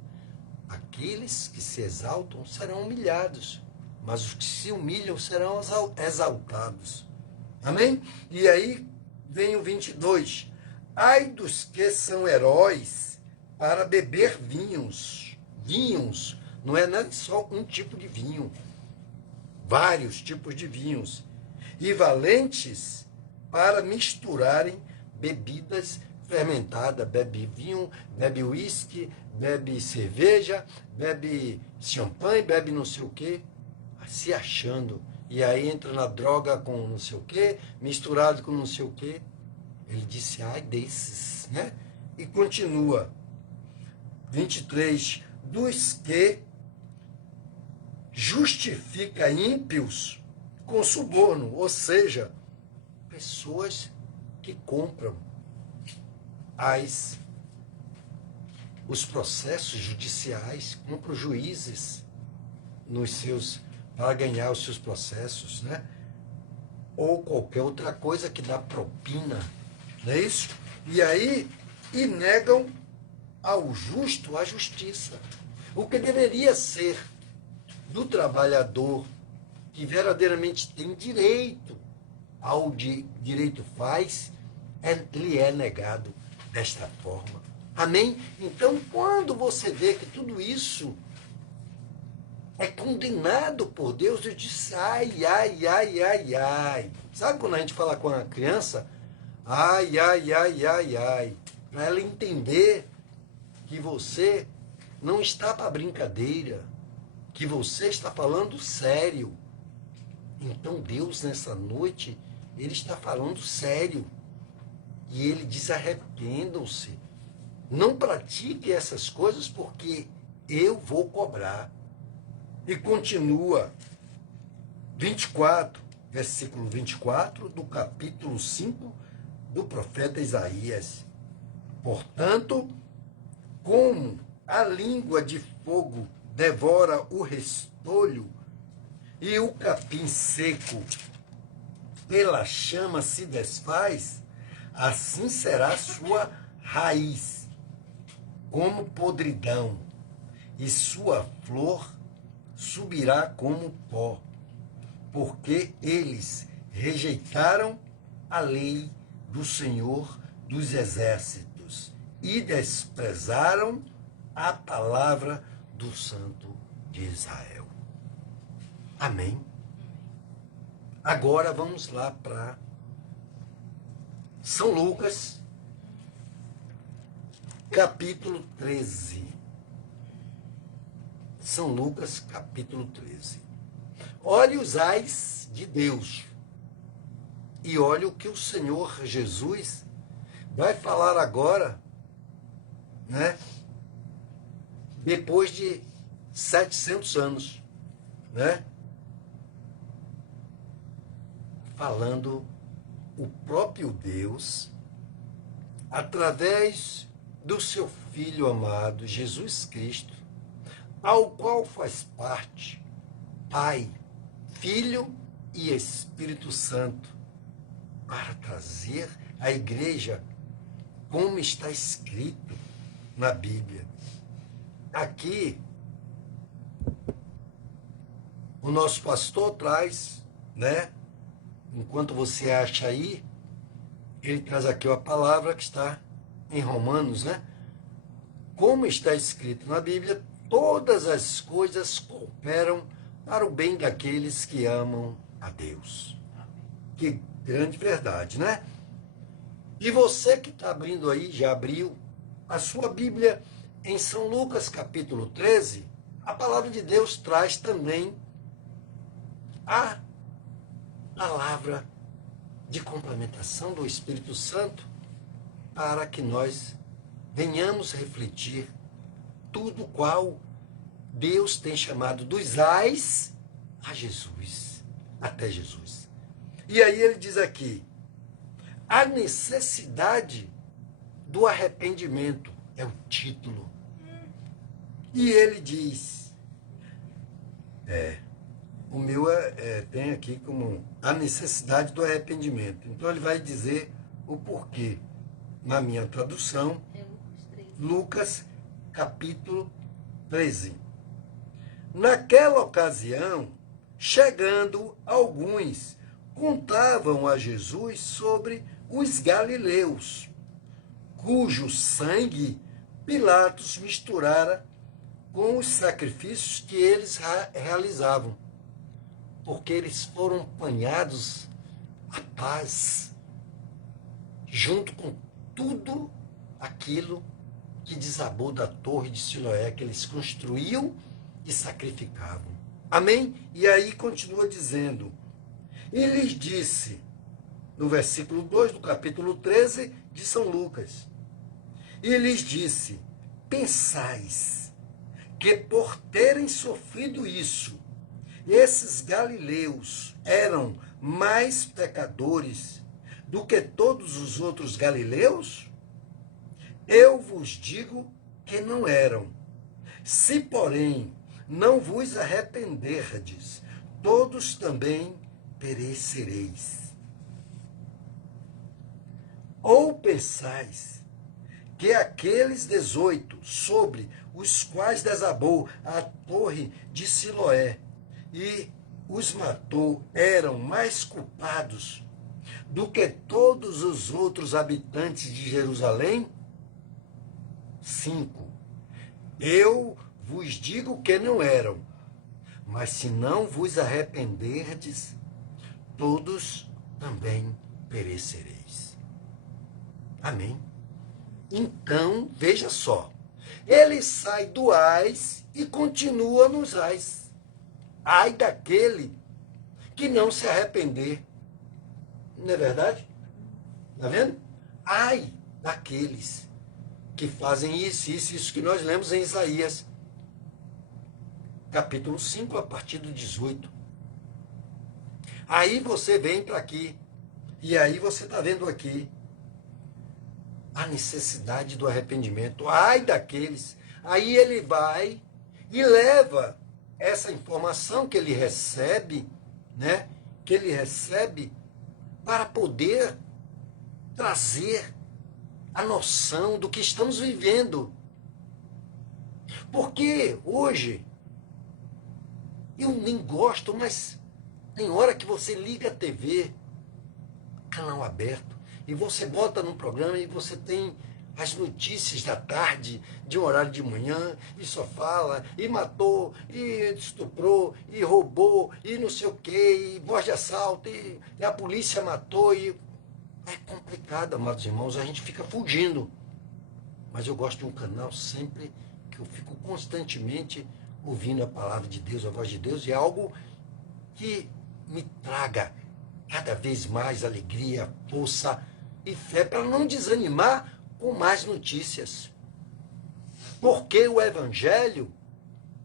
Aqueles que se exaltam serão humilhados, mas os que se humilham serão exaltados. Amém? E aí vem o 22. Ai dos que são heróis para beber vinhos. Vinhos, não é nem só um tipo de vinho. Vários tipos de vinhos. E valentes para misturarem bebidas fermentadas. Bebe vinho, bebe uísque, bebe cerveja, bebe champanhe, bebe não sei o quê. Se achando. E aí entra na droga com não sei o quê, misturado com não sei o quê. Ele disse, ai desses, né? E continua. 23. Dos que justifica ímpios com suborno, ou seja, pessoas que compram os processos judiciais, compram juízes para ganhar os seus processos, né? Ou qualquer outra coisa que dá propina, não é isso? E aí, e negam ao justo a justiça. O que deveria ser do trabalhador que verdadeiramente tem direito ao direito faz, lhe é negado desta forma. Amém? Então, quando você vê que tudo isso é condenado por Deus, eu disse, ai, ai, ai, ai, ai. Sabe quando a gente fala com a criança? Ai, ai, ai, ai, ai. Para ela entender que você não está para brincadeira, que você está falando sério. Então Deus, nessa noite, Ele está falando sério. E Ele diz, arrependam-se. Não pratique essas coisas porque eu vou cobrar. E continua, 24, versículo 24, do capítulo 5 do profeta Isaías. Portanto, como a língua de fogo devora o restolho e o capim seco pela chama se desfaz, assim será sua raiz, como podridão, e sua flor subirá como pó, porque eles rejeitaram a lei do Senhor dos Exércitos e desprezaram a palavra do Santo de Israel. Amém? Agora vamos lá para São Lucas, capítulo 13. São Lucas, capítulo 13. Olhe os ais de Deus e olhe o que o Senhor Jesus vai falar agora, né? Depois de 700 anos, né? Falando o próprio Deus através do seu Filho amado, Jesus Cristo, ao qual faz parte Pai, Filho e Espírito Santo, para trazer a igreja como está escrito na Bíblia. Aqui, o nosso pastor traz, né? Enquanto você acha aí, ele traz aqui a palavra que está em Romanos, né? Como está escrito na Bíblia, todas as coisas cooperam para o bem daqueles que amam a Deus. Que grande verdade, né? E você que está abrindo aí, já abriu a sua Bíblia em São Lucas, capítulo 13, a palavra de Deus traz também a palavra de complementação do Espírito Santo para que nós venhamos refletir tudo qual Deus tem chamado dos ais a Jesus, até Jesus. E aí ele diz aqui, a necessidade do arrependimento é o título. E ele diz, o meu tem aqui como a necessidade do arrependimento. Então ele vai dizer o porquê. Na minha tradução, Lucas, capítulo 13. Naquela ocasião, chegando alguns, contavam a Jesus sobre os galileus, cujo sangue Pilatos misturara com os sacrifícios que eles realizavam, porque eles foram apanhados a paz, junto com tudo aquilo que desabou da torre de Siloé, que eles construíam e sacrificavam. Amém? E aí continua dizendo, e lhes disse, no versículo 2 do capítulo 13 de São Lucas, e lhes disse, pensais que por terem sofrido isso, esses galileus eram mais pecadores do que todos os outros galileus? Eu vos digo que não eram. Se, porém, não vos arrependerdes, todos também perecereis. Ou pensais que aqueles 18 sobre os quais desabou a torre de Siloé e os matou eram mais culpados do que todos os outros habitantes de Jerusalém? 5. Eu vos digo que não eram, mas se não vos arrependerdes, todos também perecereis. Amém? Então, veja só, ele sai do ais e continua nos ais. Ai daquele que não se arrepender. Não é verdade? Está vendo? Ai daqueles que fazem isso que nós lemos em Isaías, capítulo 5, a partir do 18. Aí você vem para aqui, e aí você está vendo aqui a necessidade do arrependimento. Ai daqueles. Aí ele vai e leva essa informação que ele recebe, né? Que ele recebe para poder trazer a noção do que estamos vivendo. Porque hoje, eu nem gosto, mas tem hora que você liga a TV, canal aberto, e você bota num programa e você tem as notícias da tarde, de um horário de manhã, e só fala, e matou, e estuprou, e roubou, e não sei o quê, e voz de assalto, e a polícia matou, e é complicado, amados irmãos, a gente fica fugindo. Mas eu gosto de um canal sempre que eu fico constantemente ouvindo a palavra de Deus, a voz de Deus, e é algo que me traga cada vez mais alegria, força e fé, para não desanimar com mais notícias. Porque o Evangelho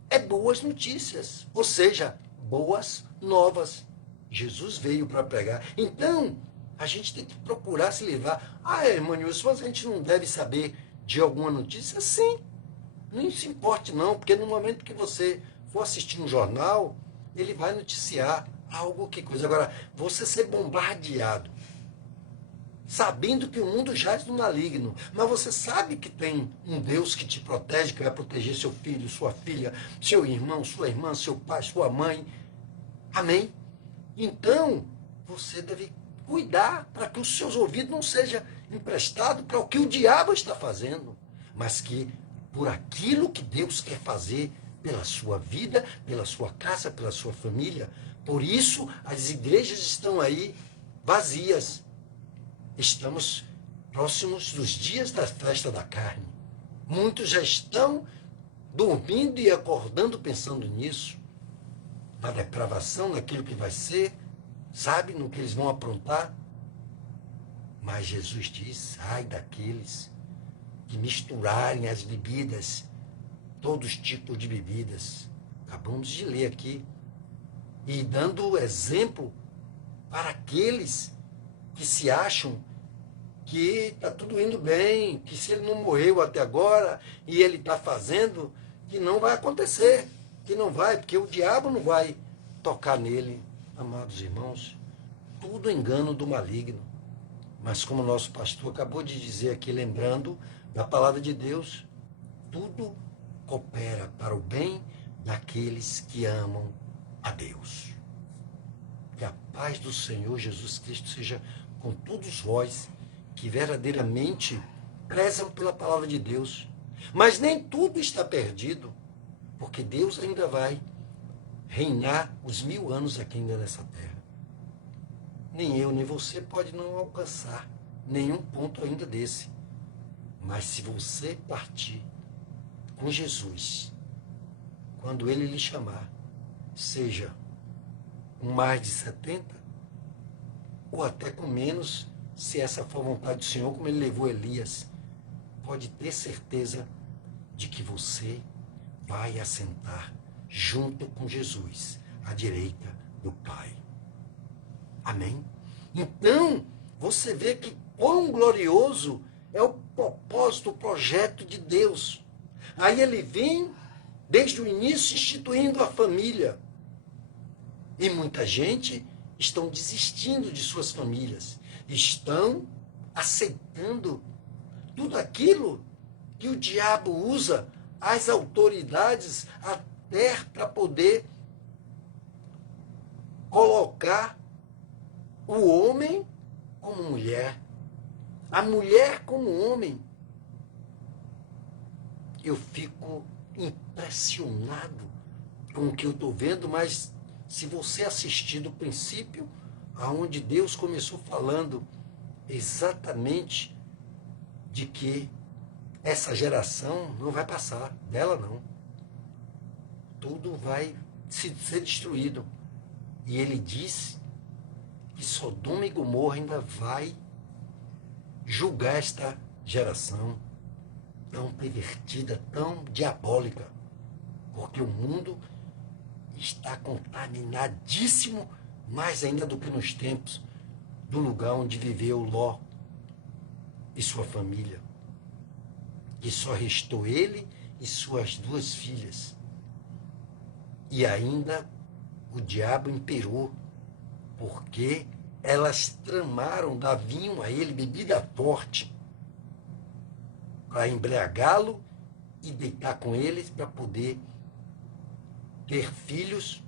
é boas notícias, ou seja, boas novas. Jesus veio para pregar. Então, a gente tem que procurar se livrar. Irmã Nilson, mas a gente não deve saber de alguma notícia? Sim, não se importe não, porque no momento que você for assistir um jornal, ele vai noticiar algo que coisa. Agora, você ser bombardeado, sabendo que o mundo jaz no maligno, mas você sabe que tem um Deus que te protege, que vai proteger seu filho, sua filha, seu irmão, sua irmã, seu pai, sua mãe. Amém? Então, você deve cuidar para que os seus ouvidos não sejam emprestados para o que o diabo está fazendo, mas que por aquilo que Deus quer fazer pela sua vida, pela sua casa, pela sua família. Por isso, as igrejas estão aí vazias. Estamos próximos dos dias da festa da carne. Muitos já estão dormindo e acordando pensando nisso, na depravação, naquilo que vai ser, sabe, no que eles vão aprontar. Mas Jesus diz, ai daqueles que misturarem as bebidas, todos os tipos de bebidas. Acabamos de ler aqui. E dando exemplo para aqueles que se acham que está tudo indo bem, que se ele não morreu até agora e ele está fazendo, que não vai acontecer, que não vai, porque o diabo não vai tocar nele, amados irmãos. Tudo engano do maligno. Mas como o nosso pastor acabou de dizer aqui, lembrando da palavra de Deus, tudo coopera para o bem daqueles que amam a Deus. Que a paz do Senhor Jesus Cristo seja com todos vós que verdadeiramente prezam pela palavra de Deus. Mas nem tudo está perdido, porque Deus ainda vai reinar os 1000 anos aqui ainda nessa terra. Nem eu, nem você pode não alcançar nenhum ponto ainda desse. Mas se você partir com Jesus, quando ele lhe chamar, seja com mais de 70, ou até com menos, se essa for a vontade do Senhor, como ele levou Elias, pode ter certeza de que você vai assentar junto com Jesus, à direita do Pai. Amém? Então, você vê que quão glorioso é o propósito, o projeto de Deus. Aí ele vem, desde o início, instituindo a família. E muita gente estão desistindo de suas famílias. Estão aceitando tudo aquilo que o diabo usa, as autoridades, até para poder colocar o homem como mulher, a mulher como homem. Eu fico impressionado com o que eu estou vendo, mas se você assistir do princípio, aonde Deus começou falando exatamente de que essa geração não vai passar, dela não. Tudo vai ser destruído. E ele diz que Sodoma e Gomorra ainda vai julgar esta geração tão pervertida, tão diabólica, porque o mundo está contaminadíssimo, mais ainda do que nos tempos do lugar onde viveu Ló e sua família, que só restou ele e suas 2 filhas. E ainda o diabo imperou, porque elas tramaram, davam a ele bebida forte para embriagá-lo e deitar com eles para poder ter filhos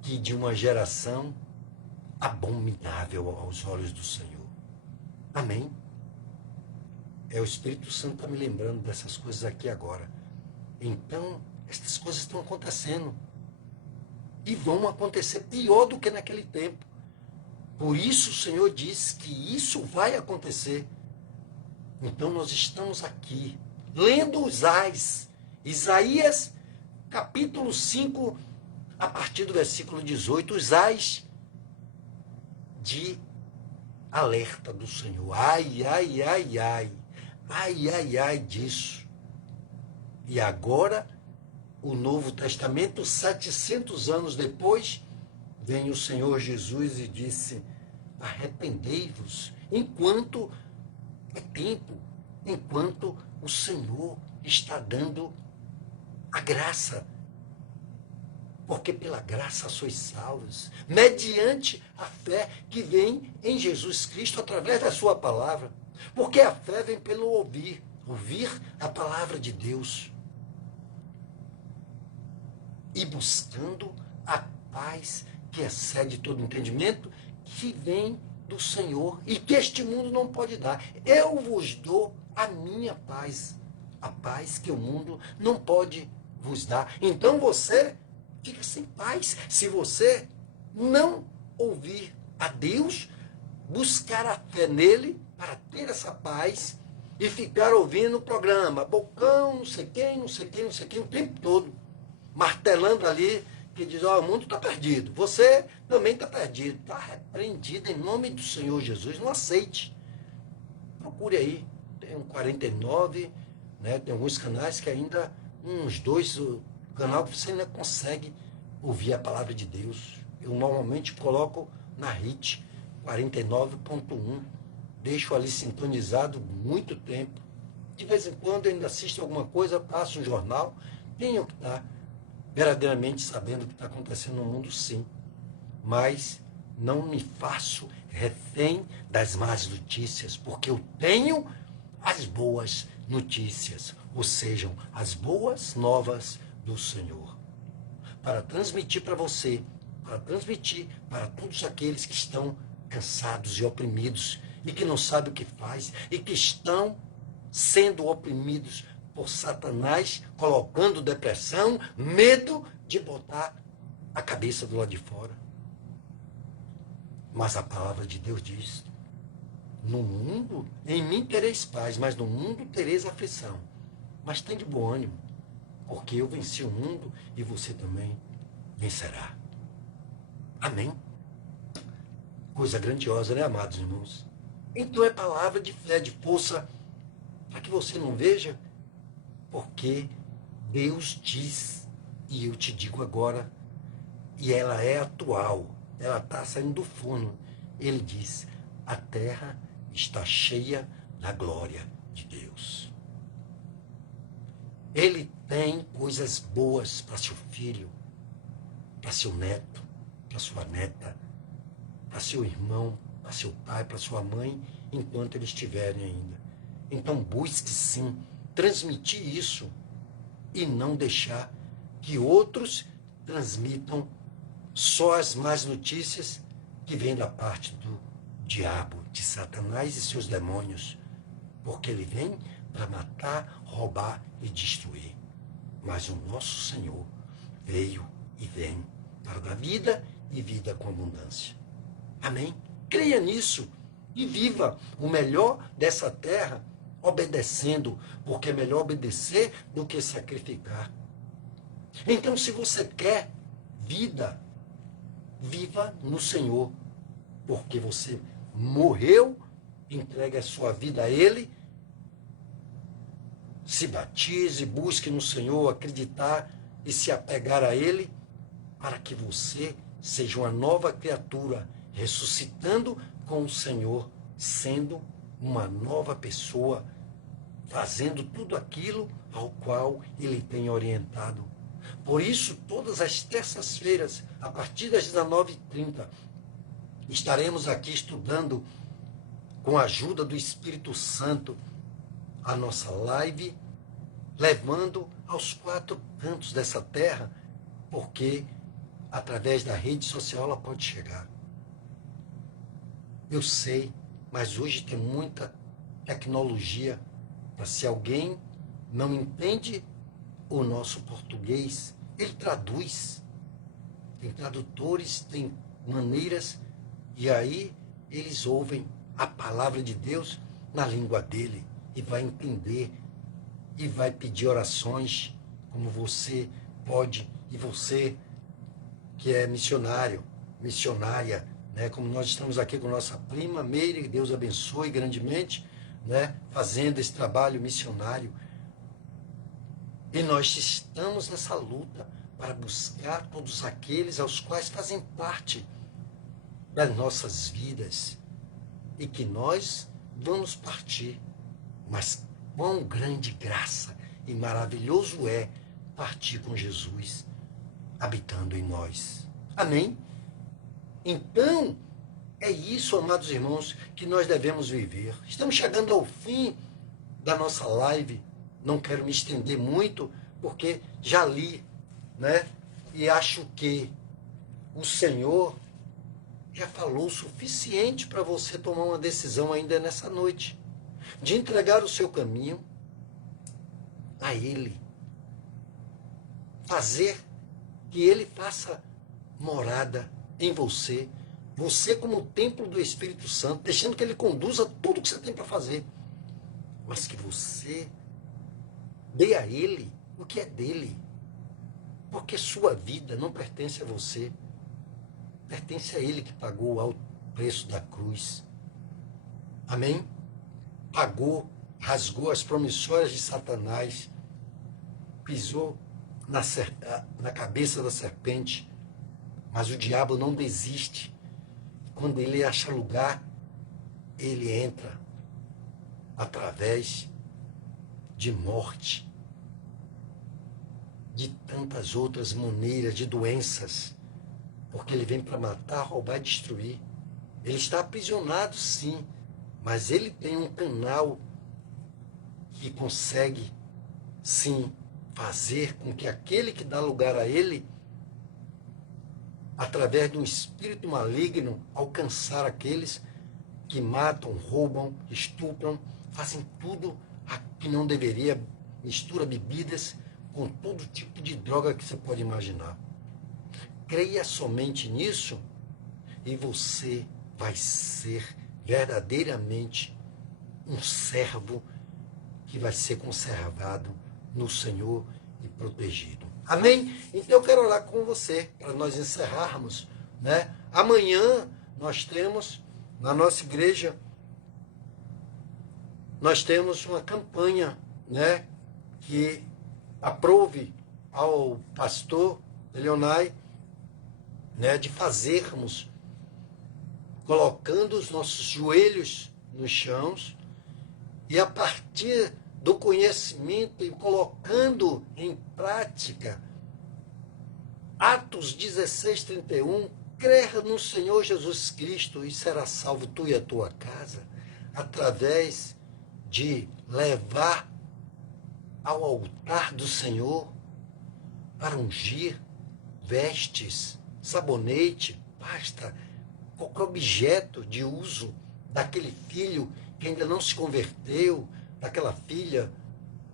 que de uma geração abominável aos olhos do Senhor. Amém? É o Espírito Santo que está me lembrando dessas coisas aqui agora. Então, essas coisas estão acontecendo. E vão acontecer pior do que naquele tempo. Por isso o Senhor diz que isso vai acontecer. Então nós estamos aqui, lendo os ais. Isaías, capítulo 5, a partir do versículo 18, os ais de alerta do Senhor. Ai, ai, ai, ai. Ai, ai, ai disso. E agora, o Novo Testamento, 700 anos depois, vem o Senhor Jesus e disse, arrependei-vos, enquanto é tempo, enquanto o Senhor está dando a graça. Porque pela graça sois salvos, mediante a fé que vem em Jesus Cristo através da sua palavra. Porque a fé vem pelo ouvir a palavra de Deus. E buscando a paz que excede todo entendimento, que vem do Senhor e que este mundo não pode dar. Eu vos dou a minha paz, a paz que o mundo não pode vos dar. Então você fica sem paz se você não ouvir a Deus buscar a fé nele para ter essa paz e ficar ouvindo o programa, Bocão, não sei quem, não sei quem, não sei quem, o tempo todo, martelando ali, que diz, ó, o mundo está perdido, você também está perdido, está repreendido em nome do Senhor Jesus, não aceite. Procure aí, tem um 49, né, tem alguns canais que ainda, uns dois, o canal que você ainda consegue ouvir a palavra de Deus. Eu normalmente coloco na HIT 49.1, deixo ali sintonizado muito tempo. De vez em quando eu ainda assisto alguma coisa, passo um jornal, tenho que estar verdadeiramente sabendo o que está acontecendo no mundo, sim. Mas não me faço refém das más notícias, porque eu tenho as boas notícias, ou sejam, as boas novas do Senhor, para transmitir para você, para transmitir para todos aqueles que estão cansados e oprimidos e que não sabem o que faz e que estão sendo oprimidos por Satanás, colocando depressão, medo de botar a cabeça do lado de fora. Mas a palavra de Deus diz, no mundo, em mim tereis paz, mas no mundo tereis aflição. Mas tem de bom ânimo, porque eu venci o mundo e você também vencerá. Amém? Coisa grandiosa, né, amados irmãos? Então é palavra de fé, de força, para que você não veja, porque Deus diz, e eu te digo agora, e ela é atual, ela está saindo do forno. Ele diz, a terra está cheia da glória de Deus. Ele tem coisas boas para seu filho, para seu neto, para sua neta, para seu irmão, para seu pai, para sua mãe, enquanto eles estiverem ainda. Então busque sim transmitir isso e não deixar que outros transmitam só as más notícias que vêm da parte do diabo, de Satanás e seus demônios, porque ele vem para matar, roubar e destruir. Mas o nosso Senhor veio e vem para dar vida e vida com abundância. Amém? Creia nisso e viva o melhor dessa terra obedecendo, porque é melhor obedecer do que sacrificar. Então, se você quer vida, viva no Senhor, porque você morreu, entregue a sua vida a Ele, se batize, busque no Senhor, acreditar e se apegar a Ele, para que você seja uma nova criatura, ressuscitando com o Senhor, sendo uma nova pessoa, fazendo tudo aquilo ao qual Ele tem orientado. Por isso, todas as terças-feiras, a partir das 19h30, estaremos aqui estudando, com a ajuda do Espírito Santo, a nossa live, levando aos 4 cantos dessa terra, porque através da rede social ela pode chegar. Eu sei, mas hoje tem muita tecnologia, para se alguém não entende o nosso português, ele traduz. Tem tradutores, tem maneiras, e aí eles ouvem a palavra de Deus na língua dele e vai entender e vai pedir orações, como você pode, e você que é missionário, missionária, né, como nós estamos aqui com nossa prima Meire, que Deus abençoe grandemente, né, fazendo esse trabalho missionário. E nós estamos nessa luta para buscar todos aqueles aos quais fazem parte das nossas vidas e que nós vamos partir. Mas quão grande graça e maravilhoso é partir com Jesus habitando em nós. Amém? Então, é isso, amados irmãos, que nós devemos viver. Estamos chegando ao fim da nossa live. Não quero me estender muito, porque já li, né? E acho que o Senhor já falou o suficiente para você tomar uma decisão ainda nessa noite, de entregar o seu caminho a Ele. Fazer que Ele faça morada em você, Você como templo do Espírito Santo, deixando que ele conduza tudo que você tem para fazer. Mas que você dê a ele o que é dele. Porque sua vida não pertence a você. Pertence a ele que pagou o alto preço da cruz. Amém? Pagou, rasgou as promissórias de Satanás, pisou na cabeça da serpente, mas o diabo não desiste. Quando ele acha lugar, ele entra através de morte, de tantas outras maneiras, de doenças, porque ele vem para matar, roubar e destruir. Ele está aprisionado, sim, mas ele tem um canal que consegue, sim, fazer com que aquele que dá lugar a ele, através de um espírito maligno, alcançar aqueles que matam, roubam, estupram, fazem tudo que não deveria, mistura bebidas com todo tipo de droga que você pode imaginar. Creia somente nisso e você vai ser verdadeiramente um servo que vai ser conservado no Senhor e protegido. Amém? Então eu quero orar com você para nós encerrarmos, né? Amanhã nós temos na nossa igreja uma campanha, né, que aprove ao pastor Leonai, né, de fazermos colocando os nossos joelhos nos chãos e a partir do conhecimento e colocando em prática Atos 16:31, crer no Senhor Jesus Cristo e será salvo tu e a tua casa, através de levar ao altar do Senhor para ungir vestes, sabonete, pasta, qualquer objeto de uso daquele filho que ainda não se converteu, daquela filha,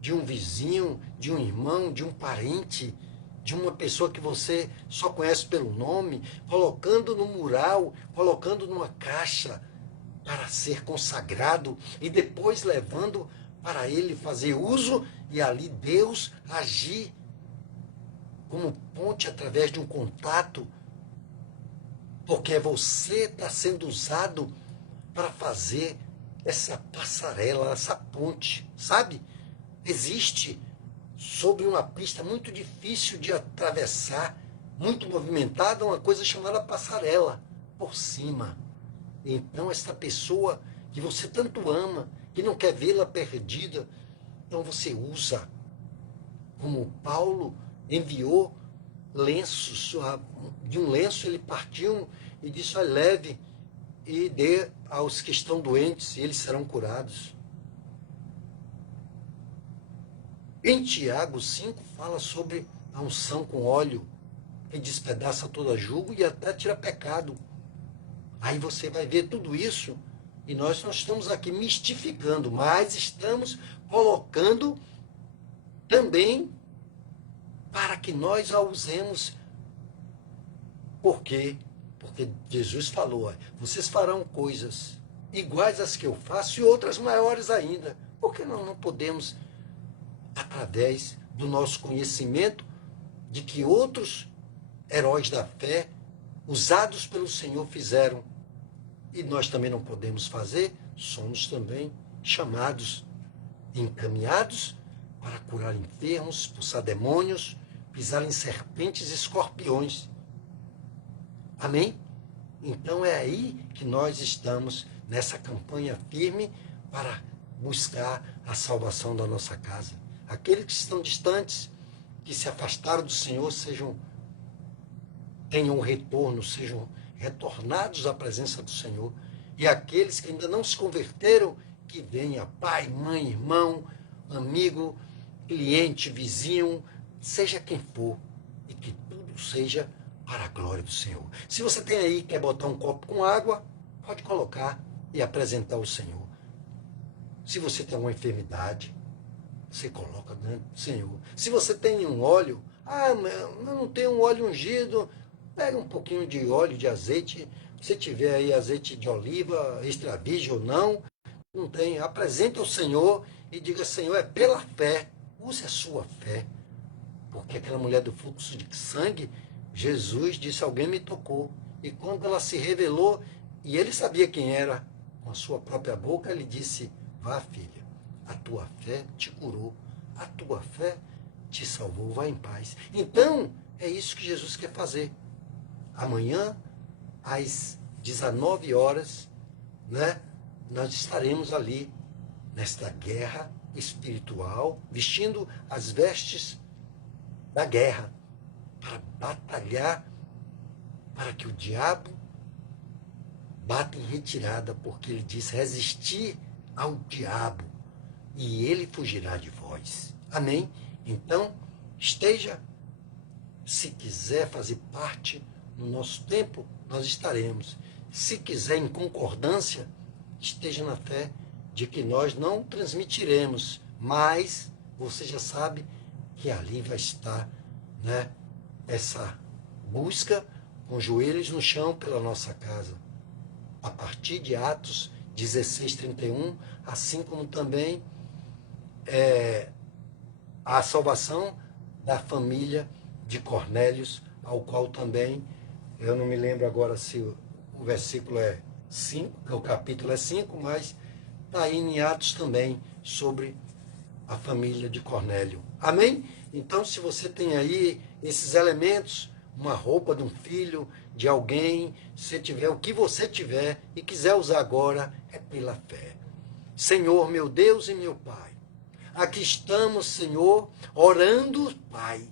de um vizinho, de um irmão, de um parente, de uma pessoa que você só conhece pelo nome, colocando no mural, colocando numa caixa para ser consagrado e depois levando para ele fazer uso e ali Deus agir como ponte através de um contato, porque você está sendo usado para fazer essa passarela, essa ponte, sabe? Existe sobre uma pista muito difícil de atravessar, muito movimentada, uma coisa chamada passarela, por cima. Então, essa pessoa que você tanto ama, que não quer vê-la perdida, então você usa, como Paulo enviou lenços, de um lenço ele partiu e disse, olha, leve e dê aos que estão doentes e eles serão curados. Em Tiago 5 fala sobre a unção com óleo, que despedaça toda julgo e até tira pecado. Aí você vai ver tudo isso e nós não estamos aqui mistificando, mas estamos colocando também para que nós a usemos. Por quê? Porque Jesus falou, vocês farão coisas iguais às que eu faço e outras maiores ainda. Por que nós não podemos, através do nosso conhecimento, de que outros heróis da fé, usados pelo Senhor, fizeram, e nós também não podemos fazer, somos também chamados, encaminhados para curar enfermos, expulsar demônios, pisar em serpentes e escorpiões. Amém? Então é aí que nós estamos nessa campanha firme para buscar a salvação da nossa casa. Aqueles que estão distantes, que se afastaram do Senhor, tenham um retorno, sejam retornados à presença do Senhor. E aqueles que ainda não se converteram, que venha pai, mãe, irmão, amigo, cliente, vizinho, seja quem for, e que tudo seja para a glória do Senhor. Se você tem aí, quer botar um copo com água, pode colocar e apresentar ao Senhor. Se você tem uma enfermidade, você coloca diante do Senhor. Se você tem um óleo, eu não tenho um óleo ungido, pega um pouquinho de óleo, de azeite, Se tiver aí azeite de oliva, extra virgem ou não, não tem. Apresente ao Senhor e diga, Senhor, é pela fé. Use a sua fé. Porque aquela mulher do fluxo de sangue, Jesus disse, alguém me tocou. E quando ela se revelou, e ele sabia quem era, com a sua própria boca, ele disse, vá, filha, a tua fé te curou, a tua fé te salvou, vá em paz. Então, é isso que Jesus quer fazer. Amanhã, às 19 horas, né, nós estaremos ali, nesta guerra espiritual, vestindo as vestes da guerra, para batalhar, para que o diabo bata em retirada, porque ele diz, resistir ao diabo, e ele fugirá de vós. Amém? Então, esteja, se quiser fazer parte no nosso tempo, nós estaremos. Se quiser em concordância, esteja na fé de que nós não transmitiremos, mas você já sabe que ali vai estar, né, essa busca com joelhos no chão pela nossa casa. A partir de Atos 16:31, assim como também a salvação da família de Cornélios, ao qual também, eu não me lembro agora se o versículo é 5, o capítulo é 5, mas está aí em Atos também, sobre a família de Cornélio. Amém? Então, se você tem aí esses elementos, uma roupa de um filho, de alguém, se tiver o que você tiver e quiser usar agora, é pela fé. Senhor, meu Deus e meu Pai, aqui estamos, Senhor, orando, Pai,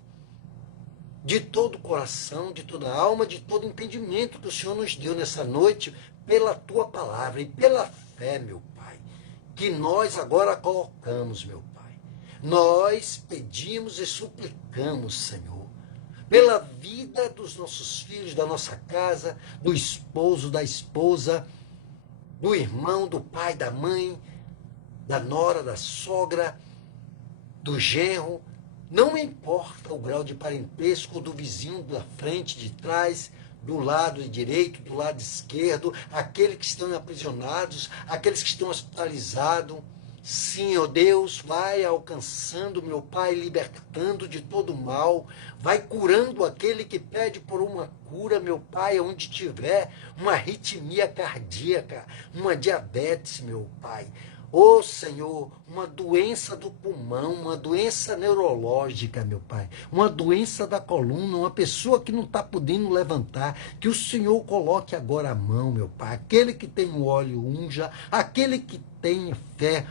de todo o coração, de toda a alma, de todo entendimento que o Senhor nos deu nessa noite, pela Tua palavra e pela fé, meu Pai, que nós agora colocamos, meu Pai. Nós pedimos e suplicamos, Senhor, pela vida dos nossos filhos, da nossa casa, do esposo, da esposa, do irmão, do pai, da mãe, da nora, da sogra, do genro, não importa o grau de parentesco do vizinho da frente, de trás, do lado direito, do lado esquerdo, aqueles que estão aprisionados, aqueles que estão hospitalizados. Sim, ó Deus, vai alcançando, meu Pai, libertando de todo mal, vai curando aquele que pede por uma cura, meu Pai, onde tiver uma arritmia cardíaca, uma diabetes, meu Pai. Ô Senhor, uma doença do pulmão, uma doença neurológica, meu Pai, uma doença da coluna, uma pessoa que não está podendo levantar, que o Senhor coloque agora a mão, meu Pai, aquele que tem o óleo unja, aquele que tem fé,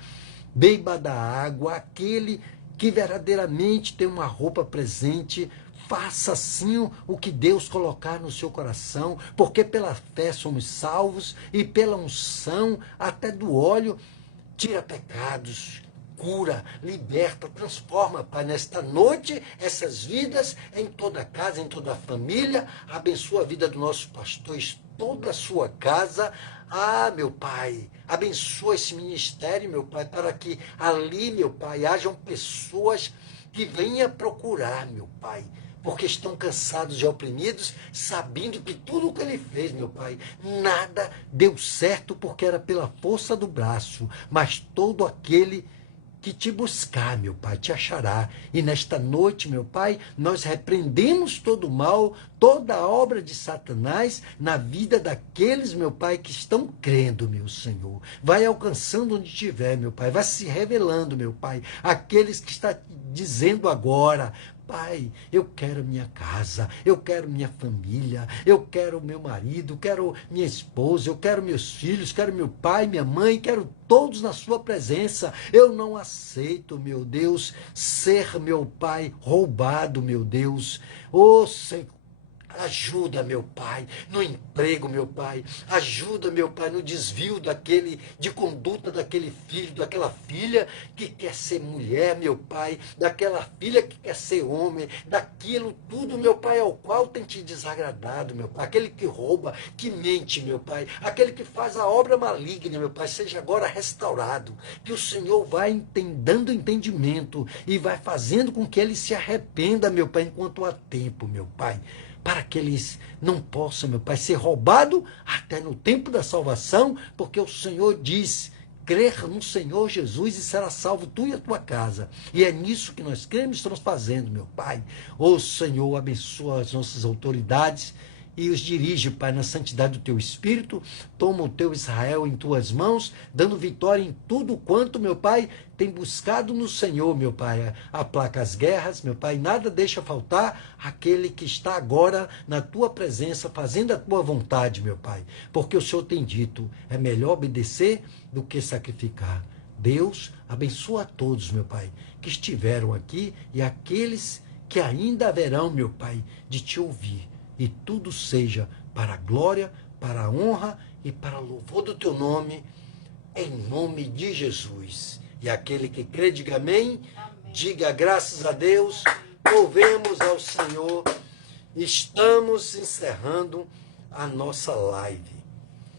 beba da água, aquele que verdadeiramente tem uma roupa presente, faça assim o que Deus colocar no seu coração, porque pela fé somos salvos e pela unção até do óleo, tira pecados, cura, liberta, transforma, Pai, nesta noite, essas vidas em toda a casa, em toda a família, abençoa a vida do nosso pastor, toda a sua casa. Ah, meu Pai, abençoa esse ministério, meu Pai, para que ali, meu Pai, hajam pessoas que venham procurar, meu Pai, porque estão cansados e oprimidos, sabendo que tudo o que ele fez, meu Pai, nada deu certo porque era pela força do braço, mas todo aquele que te buscar, meu Pai, te achará. E nesta noite, meu Pai, nós repreendemos todo o mal, toda a obra de Satanás na vida daqueles, meu Pai, que estão crendo, meu Senhor. Vai alcançando onde estiver, meu Pai, vai se revelando, meu Pai, aqueles que está dizendo agora: Pai, eu quero minha casa, eu quero minha família, eu quero meu marido, quero minha esposa, eu quero meus filhos, quero meu pai, minha mãe, quero todos na sua presença. Eu não aceito, meu Deus, ser, meu Pai, roubado, meu Deus. Ô, Senhor, ajuda, meu Pai, no emprego, meu Pai. Ajuda, meu Pai, no desvio de conduta daquele filho, daquela filha que quer ser mulher, meu Pai. Daquela filha que quer ser homem. Daquilo tudo, meu Pai, ao qual tem te desagradado, meu Pai. Aquele que rouba, que mente, meu Pai. Aquele que faz a obra maligna, meu Pai, seja agora restaurado. Que o Senhor vai dando entendimento e vai fazendo com que ele se arrependa, meu Pai, enquanto há tempo, meu Pai. para que eles não possam, meu Pai, ser roubados até no tempo da salvação, porque o Senhor diz: crer no Senhor Jesus e será salvo tu e a tua casa. E é nisso que nós cremos e estamos fazendo, meu Pai. Ô Senhor, abençoa as nossas autoridades e os dirige, Pai, na santidade do teu Espírito. Toma o teu Israel em tuas mãos, dando vitória em tudo quanto, meu Pai, tem buscado no Senhor, meu Pai. Aplaca as guerras, meu Pai, nada deixa faltar aquele que está agora na tua presença, fazendo a tua vontade, meu Pai. Porque o Senhor tem dito, é melhor obedecer do que sacrificar. Deus, abençoa a todos, meu Pai, que estiveram aqui e aqueles que ainda haverão, meu Pai, de te ouvir. E tudo seja para a glória, para a honra e para o louvor do teu nome, em nome de Jesus. E aquele que crê, diga amém. Amém. Diga graças a Deus. Louvemos ao Senhor. Estamos encerrando a nossa live.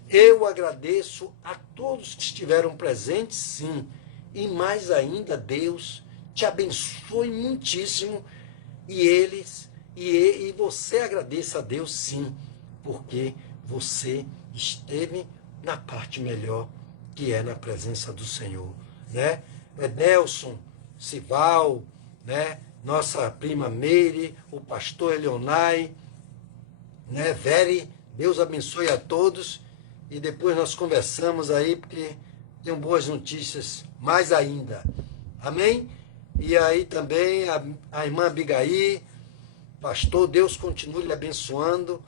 Eu agradeço a todos que estiveram presentes, sim. E mais ainda, Deus te abençoe muitíssimo. E você agradeça a Deus, sim, porque você esteve na parte melhor, que é na presença do Senhor, né? Nelson, Sival, né? Nossa prima Meire, o pastor Eleonai, né? Vere, Deus abençoe a todos. E depois nós conversamos aí, porque tem boas notícias mais ainda. Amém? E aí também a irmã Abigail, pastor, Deus continue lhe abençoando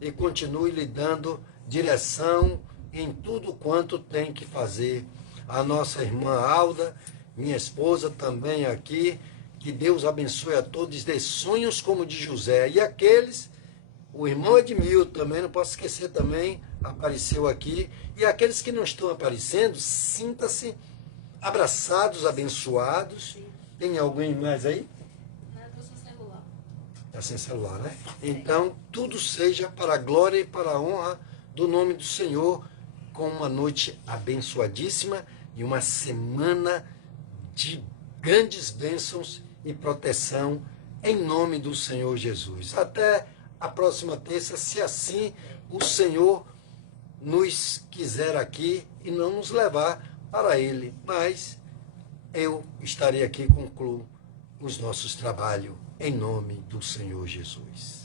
e continue lhe dando direção em tudo quanto tem que fazer. A nossa irmã Alda, minha esposa também aqui, que Deus abençoe a todos, dê sonhos como de José. E aqueles, o irmão Edmilton também, não posso esquecer também, apareceu aqui. E aqueles que não estão aparecendo, sinta-se abraçados, abençoados. Tem alguém mais aí? Está sem celular, né? Então, tudo seja para a glória e para a honra do nome do Senhor, com uma noite abençoadíssima e uma semana de grandes bênçãos e proteção em nome do Senhor Jesus. Até a próxima terça, se assim o Senhor nos quiser aqui e não nos levar para Ele. Mas eu estarei aqui, concluo os nossos trabalhos em nome do Senhor Jesus.